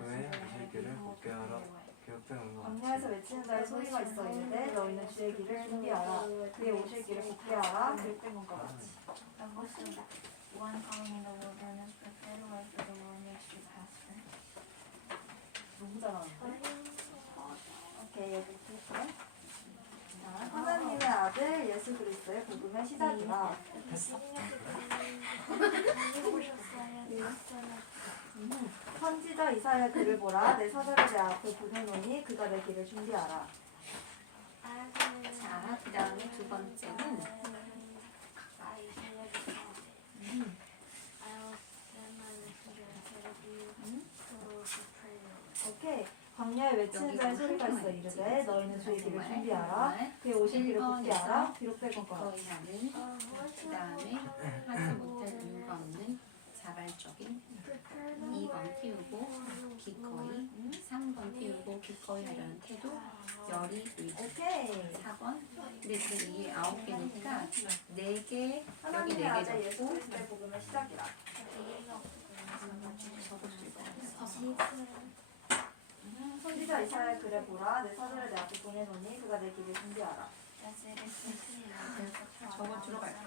그의 오실 길을 곱게 하라. 기록된 것 광야에서 같이. 외치는 자의 소리가 있어 이르되 너희는 주의 길을 준비하라. 그의 오실 길을 곱게 하라. 기록된 것과 같이. One calling in the wilderness, prepare the way for the Lord makes you pastor. 너무 잘하는데? 오케이, 여기 볼게요. 자, 하나님의 아들 예수 그리스도의 복음의 시작이라. 선지자 이사야 글을 보라. 내 사자를 내 앞에 보내노니 그가 내 길을 준비하라. 자, 그 다음에 두 번째는 오케이. 광야에 외치는 자의 소리가 있어 이르되 너희는 주의 길을 준비하라. 그의 오실 길을 곱게 하라. 기록될 것과 같이. 기꺼이 하는 그 다음에 하지 못할 이유가 없는 자발적인 2번 띄우고 기꺼이 3번 띄우고 기꺼이 하려는 태도 열이 의지 오케이. 4번 근데 지금 이게 9개니까 4개 여기 하나님의 4개 아들 예수 적고 그리스도의 복음의 시작이라. 적어줄 거 서서 선지자 이사야 글을 보라. 내 사자를 내 앞에 보내노니 그가 내 길을 준비하라. 저거 들어갈까?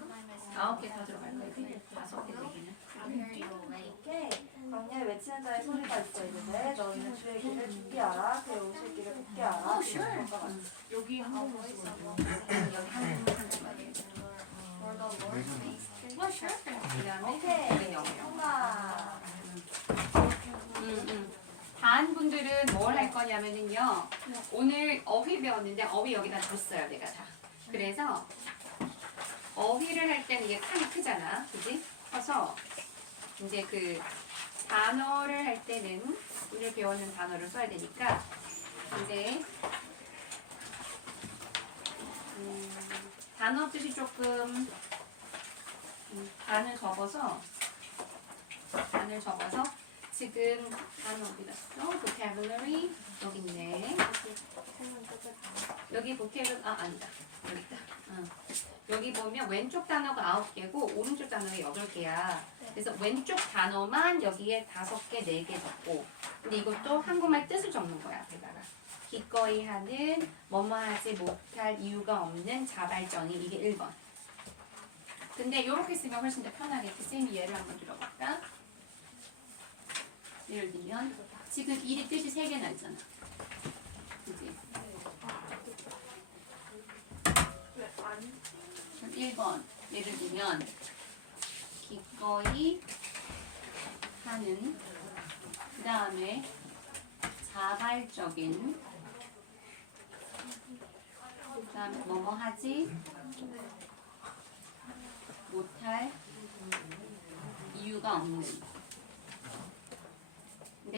9개 다 들어갈까? 이게 5개 4개는 오케이. 광야에 외치는 자의 소리가 있어 이르되 너희는 주의 길을 준비하라. 그의 오실 길을 곱게 하라. Oh, sure. 기록될 것과 같이. 여기 한국말 여기 한국말 뭐 sure 그 다음에 오케이. 영어 정답. 반 분들은 뭘 할 거냐면은요. 오늘 어휘 배웠는데 어휘 여기다 줬어요, 내가 다. 그래서 어휘를 할 때는 이게 칸이 크잖아, 그지? 커서 이제 그 단어를 할 때는 오늘 배우는 단어를 써야 되니까 이제 단어 뜻이 조금 단을 접어서 지금 단어 어디 갔어? vocabulary 여기 있네. 여기 vocabulary 아니다. 여기 있다. 여기 보면 왼쪽 단어가 9개고 오른쪽 단어가 8개야. 그래서 왼쪽 단어만 여기에 5개, 4개 적고 근데 이것도 한국말 뜻을 적는 거야 앞에다가. 기꺼이 하는 뭐뭐 하지 못할 이유가 없는 자발적인 이게 1번. 근데 이렇게 쓰면 훨씬 더 편하겠지. 쌤이 예를 한번 들어볼까? 예를 들면 지금 일이 뜻이 3개나 있잖아. 그치? 그럼 1번 예를 들면 기꺼이 하는 그 다음에 자발적인 그 다음에 뭐뭐 하지 못할 이유가 없는